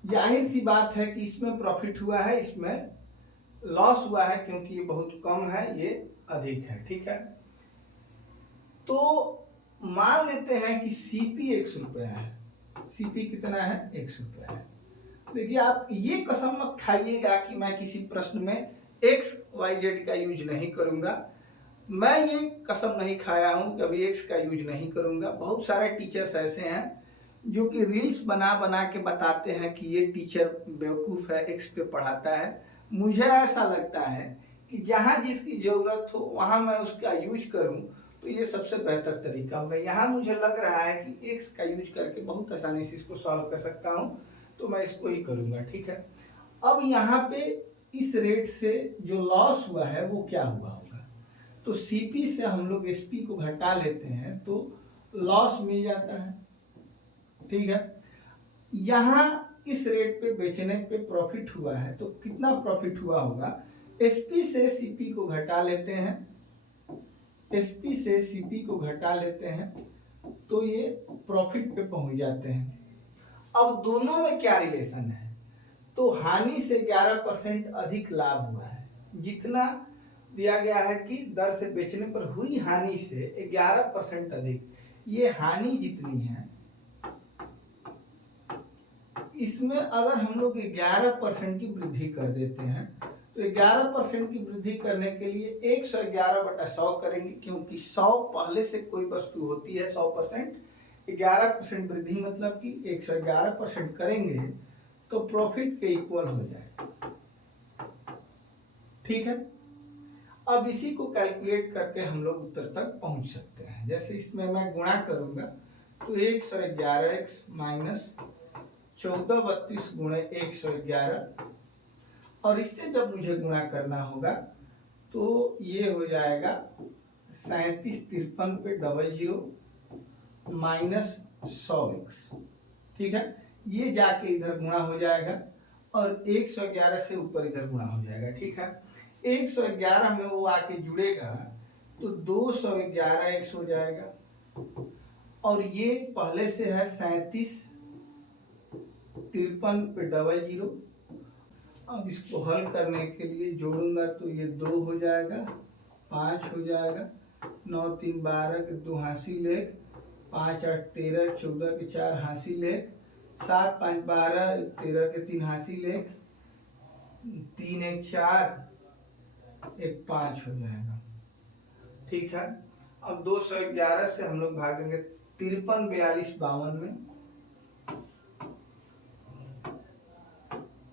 जाहिर सी बात है कि इसमें प्रॉफिट हुआ है, इसमें लॉस हुआ है, क्योंकि ये बहुत कम है, ये अधिक है। ठीक है, तो मान लेते हैं कि सीपी 100 रुपए है। सीपी कितना है? 100 रुपए है। देखिए, आप ये कसम मत खाइएगा कि मैं किसी प्रश्न में XYZ का यूज नहीं करूंगा। मैं ये कसम नहीं खाया हूं, कभी एक्स का यूज नहीं करूंगा। बहुत सारे टीचर्स ऐसे हैं जो कि रील्स बना बना के बताते हैं कि ये टीचर बेवकूफ़ है, एक्स पे पढ़ाता है। मुझे ऐसा लगता है कि जहाँ जिसकी ज़रूरत हो वहाँ मैं उसका यूज करूँ, तो ये सबसे बेहतर तरीका होगा। यहाँ मुझे लग रहा है कि एक्स का यूज करके बहुत आसानी से इसको सॉल्व कर सकता हूँ, तो मैं इसको ही करूँगा। ठीक है, अब यहाँ पे इस रेट से जो लॉस हुआ है वो क्या हुआ होगा, तो सीपी से हम लोग एसपी को घटा लेते हैं तो लॉस मिल जाता है। ठीक है, यहाँ इस रेट पे बेचने पे प्रॉफिट हुआ है, तो कितना प्रॉफिट हुआ होगा, एसपी से सीपी को घटा लेते हैं, एसपी से सीपी को घटा लेते हैं, तो ये प्रॉफिट पे पहुंच जाते हैं। अब दोनों में क्या रिलेशन है, तो हानि से 11% अधिक लाभ हुआ है। जितना दिया गया है कि दर से बेचने पर हुई हानि से 11% अधिक, ये हानि जितनी है, इसमें अगर हम लोग 11% की वृद्धि कर देते हैं, तो 11% की वृद्धि करने के लिए 111/100 करेंगे, क्योंकि 100 पहले से कोई वस्तु होती है 100%, 11% वृद्धि मतलब कि 111% करेंगे तो प्रॉफिट के इक्वल हो जाएगा। ठीक है, अब इसी को कैलकुलेट करके हम लोग उत्तर तक पहुंच सकते हैं। जैसे इसमें मैं गुणा करूंगा तो 111x माइनस 1432 गुणे 111, और इससे जब मुझे गुणा करना होगा तो ये हो जाएगा 3753 पे 00 माइनस 100x। ठीक है, ये जाके इधर गुणा हो जाएगा और 111 से ऊपर इधर गुणा हो जाएगा। ठीक है, 111 में वो आके जुड़ेगा तो 211x हो जाएगा, और ये पहले से है 3753 पे 00। अब इसको हल करने के लिए जोड़ूंगा तो ये 2 हो जाएगा, 5 हो जाएगा, 9 3 12 के 2 हासिल 1, 5 8 13, 14 के 4 हासिल 1, 7 5 12, 13 के 3 हासिल 1, 3 1 4, 1 5 हो जाएगा। ठीक है, अब 211 से हम लोग भागेंगे 53 42 52 में,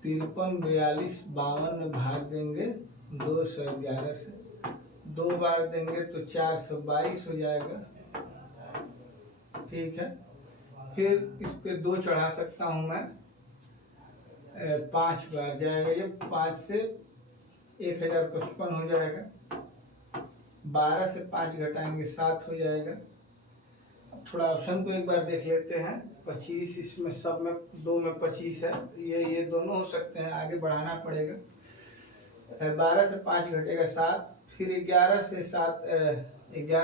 53 42 52 में भाग देंगे 211 से, 2 बार देंगे तो 422 हो जाएगा। ठीक है, फिर इस पे 2 चढ़ा सकता हूं मैं, 5 बार जाएगा, ये 5 से 1055 हो जाएगा, 12 से 5 घटाएंगे 7 हो जाएगा, थोड़ा ऑप्शन को एक बार देख लेते हैं। 25 इसमें सब में 2 में 25 है, ये दोनों हो सकते हैं, आगे बढ़ाना पड़ेगा। 12 से 5 घटेगा 7, फिर 11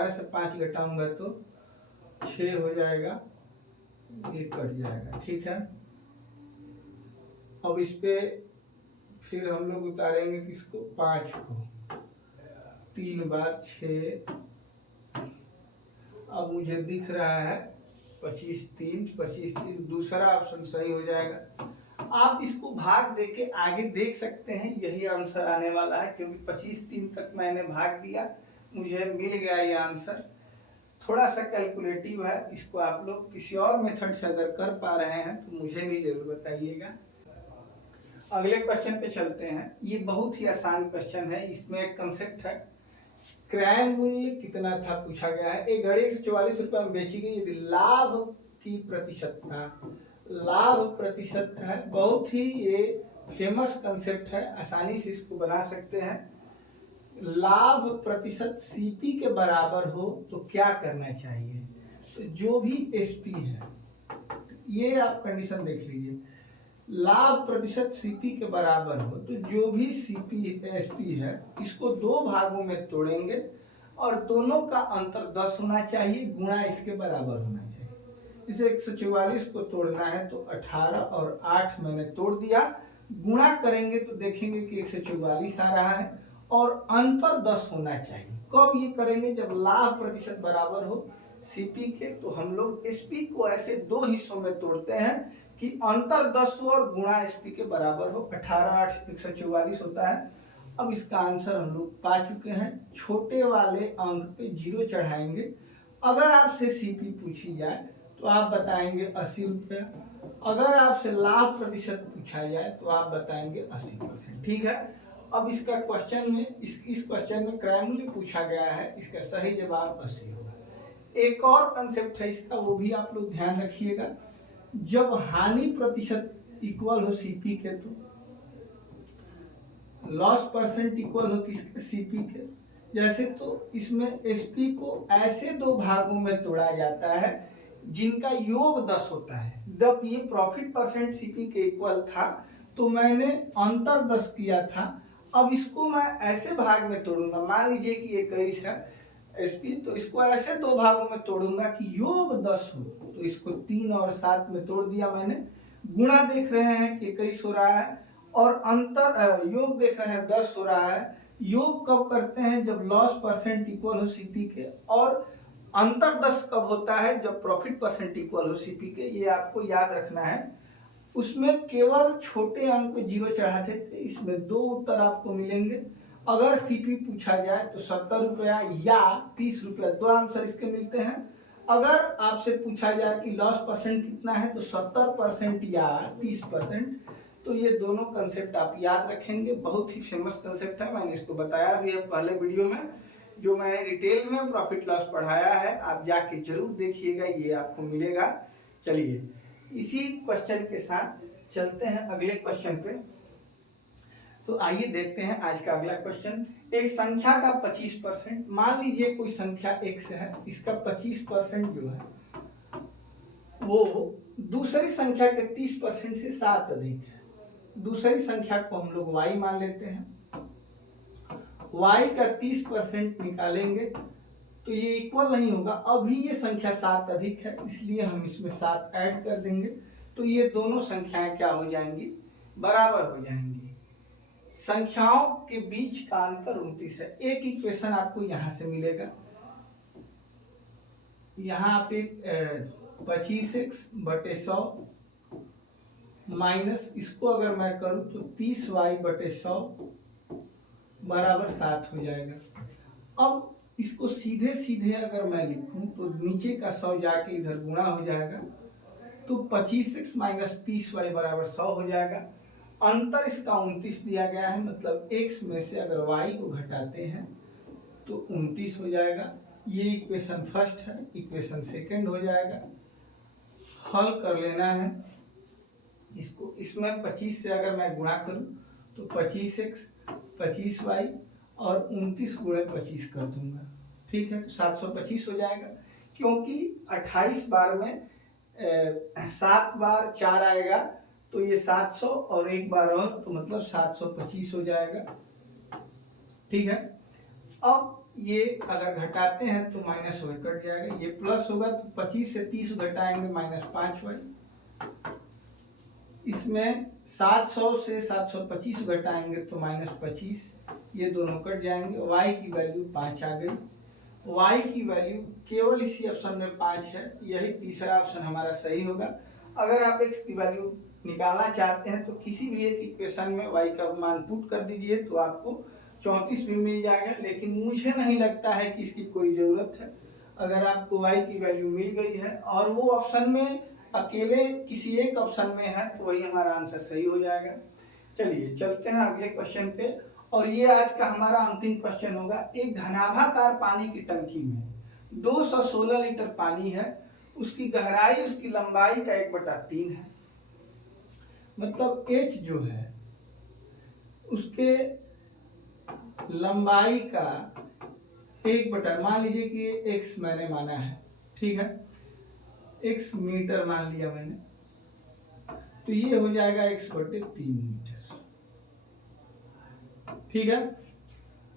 से 5 घटाऊंगा तो 6 हो जाएगा, ये कट जाएगा। ठीक है, अब इस पे फिर हम लोग उतारेंगे किसको, 5 को, 3 बार 6। अब मुझे दिख रहा है 25 3, दूसरा ऑप्शन सही हो जाएगा। आप इसको भाग देके आगे देख सकते हैं, यही आंसर आने वाला है, क्योंकि 25 3 तक मैंने भाग दिया, मुझे मिल गया ये आंसर। थोड़ा सा कैलकुलेटिव है, इसको आप लोग किसी और मेथड से अगर कर पा रहे हैं तो मुझे भी जरूर बताइएगा। अगले क्वेश्चन पे चलते हैं। ये बहुत ही आसान क्वेश्चन है, इसमें एक कंसेप्ट है, क्रय मूल्य कितना था पूछा गया है। एक घड़ी 144 रुपये में बेची गई, यदि लाभ की प्रतिशत था, लाभ प्रतिशत है, बहुत ही ये फेमस कंसेप्ट है, आसानी से इसको बना सकते हैं। लाभ प्रतिशत सीपी के बराबर हो तो क्या करना चाहिए। तो जो भी एसपी है, ये आप कंडीशन देख लीजिए, लाभ प्रतिशत सीपी के बराबर हो तो जो भी सीपी एसपी है इसको 2 भागों में तोड़ेंगे और दोनों का अंतर 10 होना चाहिए, गुणा इसके बराबर होना चाहिए। इसे 144 को तोड़ना है तो 18 और 8 मैंने तोड़ दिया, गुणा करेंगे तो देखेंगे कि 144 आ रहा है और अंतर 10 होना चाहिए। कब ये करेंगे, जब लाभ प्रतिशत बराबर हो सीपी के। तो हम लोग एसपी को ऐसे 2 हिस्सों में तोड़ते हैं कि अंतर 10 हो और गुणा एसपी के बराबर हो। 18 8 144 होता है। अब इसका आंसर हम लोग पा चुके हैं, छोटे वाले अंक पे 0 चढ़ाएंगे। अगर आपसे सीपी पूछी जाए तो आप बताएंगे 80 रुपया, अगर आपसे लाभ प्रतिशत पूछा जाए तो आप बताएंगे 80%। ठीक है, अब इसका क्वेश्चन में इस क्वेश्चन में क्रय मूल्य पूछा गया है, इसका सही जवाब 80 होगा। एक और कंसेप्ट है इसका, वो भी आप लोग ध्यान रखिएगा। जब हानि प्रतिशत इक्वल हो सीपी के तो लॉस परसेंट इक्वल हो किसके, सीपी के। जैसे तो इसमें एसपी को ऐसे 2 भागों में तोड़ा जाता है जिनका योग 10 होता है। जब ये प्रॉफिट परसेंट सीपी के इक्वल था तो मैंने अंतर 10 किया था। अब इसको मैं ऐसे भाग में तोड़ूंगा, मान लीजिए कि 21 है एसपी, तो इसको ऐसे 2 भागों में तोड़ूंगा कि योग 10 हो। तो इसको 3 और 7 में तोड़ दिया मैंने, गुणा देख रहे हैं कि 21 हो रहा है और अंतर योग देख रहे हैं 10 हो रहा है। योग कब करते हैं, जब लॉस परसेंट इक्वल हो सीपी के, और अंतर 10 कब होता है, जब प्रॉफिट परसेंट इक्वल हो सीपी के। ये आपको याद रखना है। उसमें केवल छोटे अंक पे 0 चढ़ाते थे, इसमें 2 उत्तर आपको मिलेंगे। अगर सीपी पूछा जाए तो 70 रुपया या 30 रुपया, 2 आंसर इसके मिलते हैं। अगर आपसे पूछा जाए कि लॉस परसेंट कितना है तो 70% या 30%। तो ये दोनों कंसेप्ट आप याद रखेंगे, बहुत ही फेमस कंसेप्ट है, मैंने इसको बताया भी है पहले वीडियो में, जो मैंने डिटेल में प्रॉफिट लॉस पढ़ाया है, आप जाके जरूर देखिएगा, ये आपको मिलेगा। चलिए इसी क्वेश्चन के साथ चलते हैं अगले क्वेश्चन पे। तो आइए देखते हैं आज का अगला क्वेश्चन। एक संख्या का 25%, मान लीजिए कोई संख्या x है, इसका 25% जो है वो दूसरी संख्या के 30% से 7 अधिक है। दूसरी संख्या को हम लोग y मान लेते हैं, y का 30% निकालेंगे तो ये इक्वल नहीं होगा, अभी ये संख्या 7 अधिक है, इसलिए हम इसमें 7 ऐड कर देंगे। तो ये दोनों संख्याएं क्या हो जाएंगी, बराबर हो जाएंगी। संख्याओं के बीच का अंतर 29 है। एक इक्वेशन आपको यहां से मिलेगा, यहाँ पे 25x/100 माइनस इसको अगर मैं करूं तो 30y/100 बराबर 7 हो जाएगा। अब इसको सीधे सीधे अगर मैं लिखूं तो नीचे का 100 जाके इधर गुणा हो जाएगा, तो 25x - 30y बराबर 100 हो जाएगा। अंतर इसका 29 दिया गया है, मतलब x में से अगर y को घटाते हैं तो 29 हो जाएगा। ये इक्वेशन फर्स्ट है, इक्वेशन सेकंड हो जाएगा। हल कर लेना है इसको, इसमें 25 से अगर मैं गुणा करूं तो 25x 25y और 29 × 25 कर दूंगा। ठीक है, तो 725 हो जाएगा। क्योंकि 28 बार में 7 बार 4 आएगा तो ये 700 और एक बार और तो मतलब 725 हो जाएगा। ठीक है, अब ये अगर घटाते हैं तो माइनस वाई कट जाएगा, ये प्लस होगा तो 25 से 30 घटाएंगे -5y। इसमें 700 से 725 घटाएंगे तो -25, ये दोनों कट जाएंगे। y की वैल्यू 5 आ गई। y की वैल्यू केवल इसी ऑप्शन में 5 है, यही तीसरा ऑप्शन हमारा सही होगा। अगर आप x की वैल्यू निकालना चाहते हैं तो किसी भी एक इक्वेशन में y का मान पुट कर दीजिए तो आपको 34 भी मिल जाएगा, लेकिन मुझे नहीं लगता है कि इसकी कोई ज़रूरत है। अगर आपको y की वैल्यू मिल गई है और वो ऑप्शन में अकेले किसी एक ऑप्शन में है तो वही हमारा आंसर सही हो जाएगा। चलिए चलते हैं अगले क्वेश्चन पे, और ये आज का हमारा अंतिम क्वेश्चन होगा। एक घनाभाकार पानी की टंकी में 216 लीटर पानी है, उसकी गहराई उसकी लंबाई का 1/3 है। मतलब h जो है उसके लंबाई का 1/, मान लीजिए कि ये x मैंने माना है, ठीक है, x मीटर मान लिया मैंने, तो ये हो जाएगा x/3 मीटर। ठीक है,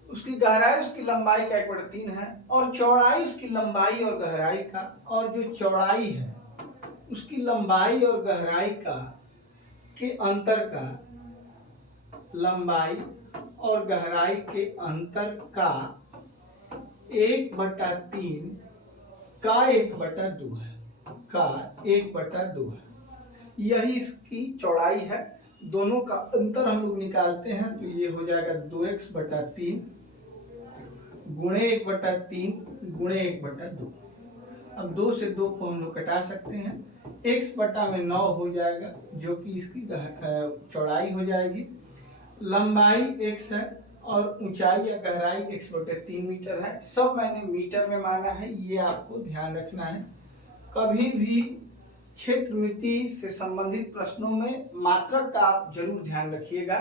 उसकी गहराई उसकी लंबाई का 1/3 है, और चौड़ाई उसकी लंबाई और गहराई का, और जो चौड़ाई है उसकी लंबाई और गहराई का के अंतर का, लंबाई और गहराई के अंतर का 1/3 का 1/2 है, का 1/2 है। यही इसकी चौड़ाई है। दोनों का अंतर हम लोग निकालते हैं तो ये हो जाएगा 2x/3 गुणे 1/3 गुणे 1/2। अब 2 से 2 को हम लोग कटा सकते हैं, x/9 हो जाएगा जो कि इसकी चौड़ाई हो जाएगी। लंबाई x है और ऊंचाई या गहराई x/3 मीटर है। सब मैंने मीटर में माना है, ये आपको ध्यान रखना है। कभी भी क्षेत्रमिति से संबंधित प्रश्नों में मात्रक का आप जरूर ध्यान रखिएगा।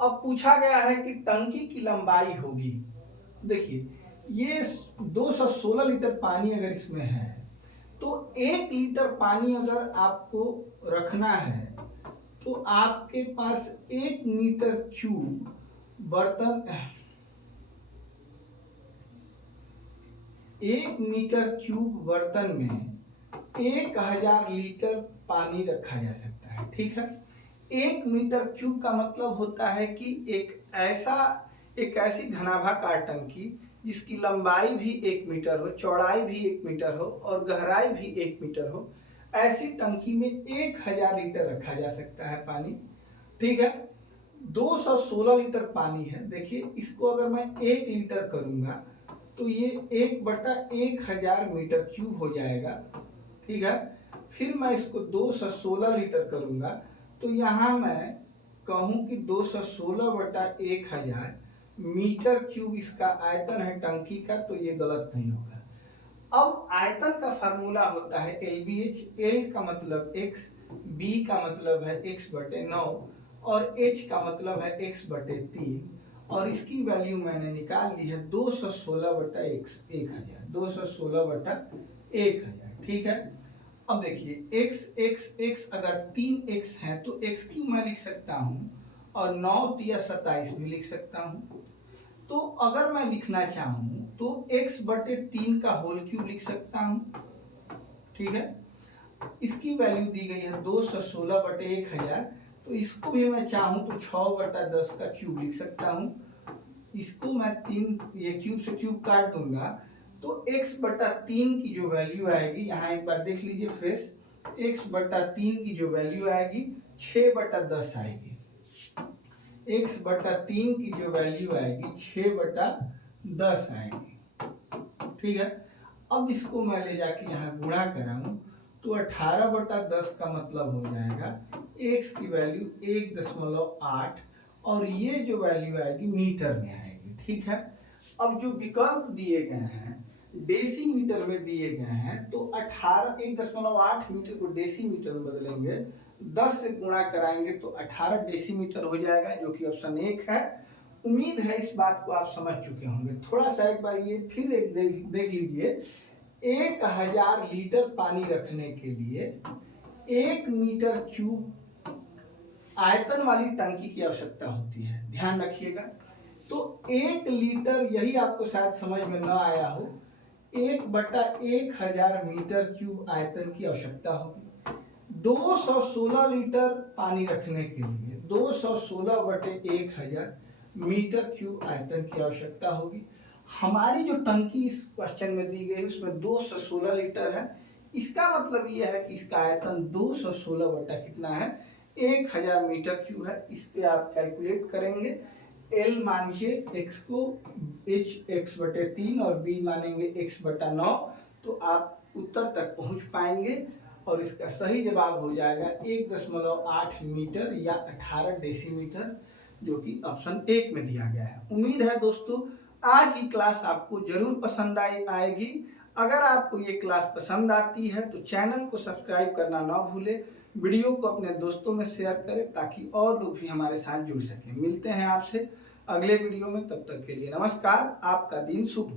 अब पूछा गया है कि टंकी की लंबाई होगी, देखिए ये 216 लीटर पानी अगर इसमें है तो 1 लीटर पानी अगर आपको रखना है तो आपके पास 1 मीटर क्यूब बर्तन, 1 मीटर क्यूब बर्तन में 1000 लीटर पानी रखा जा सकता है। ठीक है, 1 मीटर क्यूब का मतलब होता है कि एक ऐसी घनाभाकार टंकी जिसकी लंबाई भी 1 मीटर हो, चौड़ाई भी 1 मीटर हो और गहराई भी 1 मीटर हो, ऐसी टंकी में 1000 लीटर रखा जा सकता है पानी। ठीक है, 216 लीटर पानी है। देखिए इसको अगर मैं 1 लीटर करूंगा तो ये 1/1000 मीटर क्यूब हो जाएगा। ठीक है, फिर मैं इसको 216 लीटर करूंगा तो यहाँ मैं कहूँ कि 216/1000 मीटर क्यूब इसका आयतन है टंकी का, तो ये गलत नहीं होगा। अब आयतन का फार्मूला होता है LBH, L का मतलब x, B का मतलब है x/9 और H का मतलब है x/3, और इसकी वैल्यू मैंने निकाल ली है 216/1000, 216/1000। ठीक है, अब देखिए x अगर 3x है तो x³ मैं लिख सकता हूँ और 9 या 27 भी लिख सकता हूँ। तो अगर मैं लिखना चाहूँ तो x/3 का होल क्यूब लिख सकता हूँ। ठीक है, इसकी वैल्यू दी गई है 216/1000, तो इसको भी मैं चाहूँ तो 6/10 का क्यूब लिख सकता हूँ। इसको मैं 3 ये क्यूब से क्यूब काट दूंगा तो x/3 की जो वैल्यू आएगी, यहाँ एक बार देख लीजिए फ्रेश, x/3 की जो वैल्यू आएगी 6/10 आएगी। x/3 की जो वैल्यू आएगी 6/10 आएगी। ठीक है, अब इसको मैं ले जाके यहाँ गुणा कराऊं तो 18/10 का मतलब हो जाएगा x की वैल्यू 1.8 और ये जो वैल्यू आएगी मीटर में आएगी। ठीक है, अब जो विकल्प दिए गए हैं डेसीमीटर में दिए गए हैं तो 1.8 मीटर को डेसीमीटर में बदलेंगे, 10 से गुणा कराएंगे तो 18 डेसीमीटर हो जाएगा, जो कि ऑप्शन 1 है। उम्मीद है इस बात को आप समझ चुके होंगे। थोड़ा सा एक बार ये फिर एक देख लीजिए, 1000 लीटर पानी रखने के लिए 1 मीटर क्यूब आयतन वाली टंकी की आवश्यकता होती है। ध्यान रखिएगा। तो 1 लीटर, यही आपको शायद समझ में न आया हो, 1/1000 मीटर क्यूब आयतन की आवश्यकता होगी। 216 लीटर पानी रखने के लिए 216/1000 मीटर क्यूब आयतन की आवश्यकता होगी। हमारी जो टंकी इस क्वेश्चन में दी गई है उसमें 216 लीटर है। इसका मतलब यह है कि इसका आयतन 216 बटा कितना है, 1000 मीटर क्यूब है। इस पे आप कैलकुलेट करेंगे। L मान के x को x/3 और B मानेंगे x/9, तो आप उत्तर तक पहुंच पाएंगे और इसका सही जवाब हो जाएगा 1.8 मीटर या 18 डेसीमीटर, जो कि ऑप्शन 1 में दिया गया है। उम्मीद है दोस्तों आज की क्लास आपको जरूर पसंद आएगी। अगर आपको ये क्लास पसंद आती है तो चैनल को सब्सक्राइब करना ना भूलें, वीडियो को अपने दोस्तों में शेयर करें ताकि और लोग भी हमारे साथ जुड़ सकें। मिलते हैं आपसे अगले वीडियो में, तब तक के लिए नमस्कार। आपका दिन शुभ हो।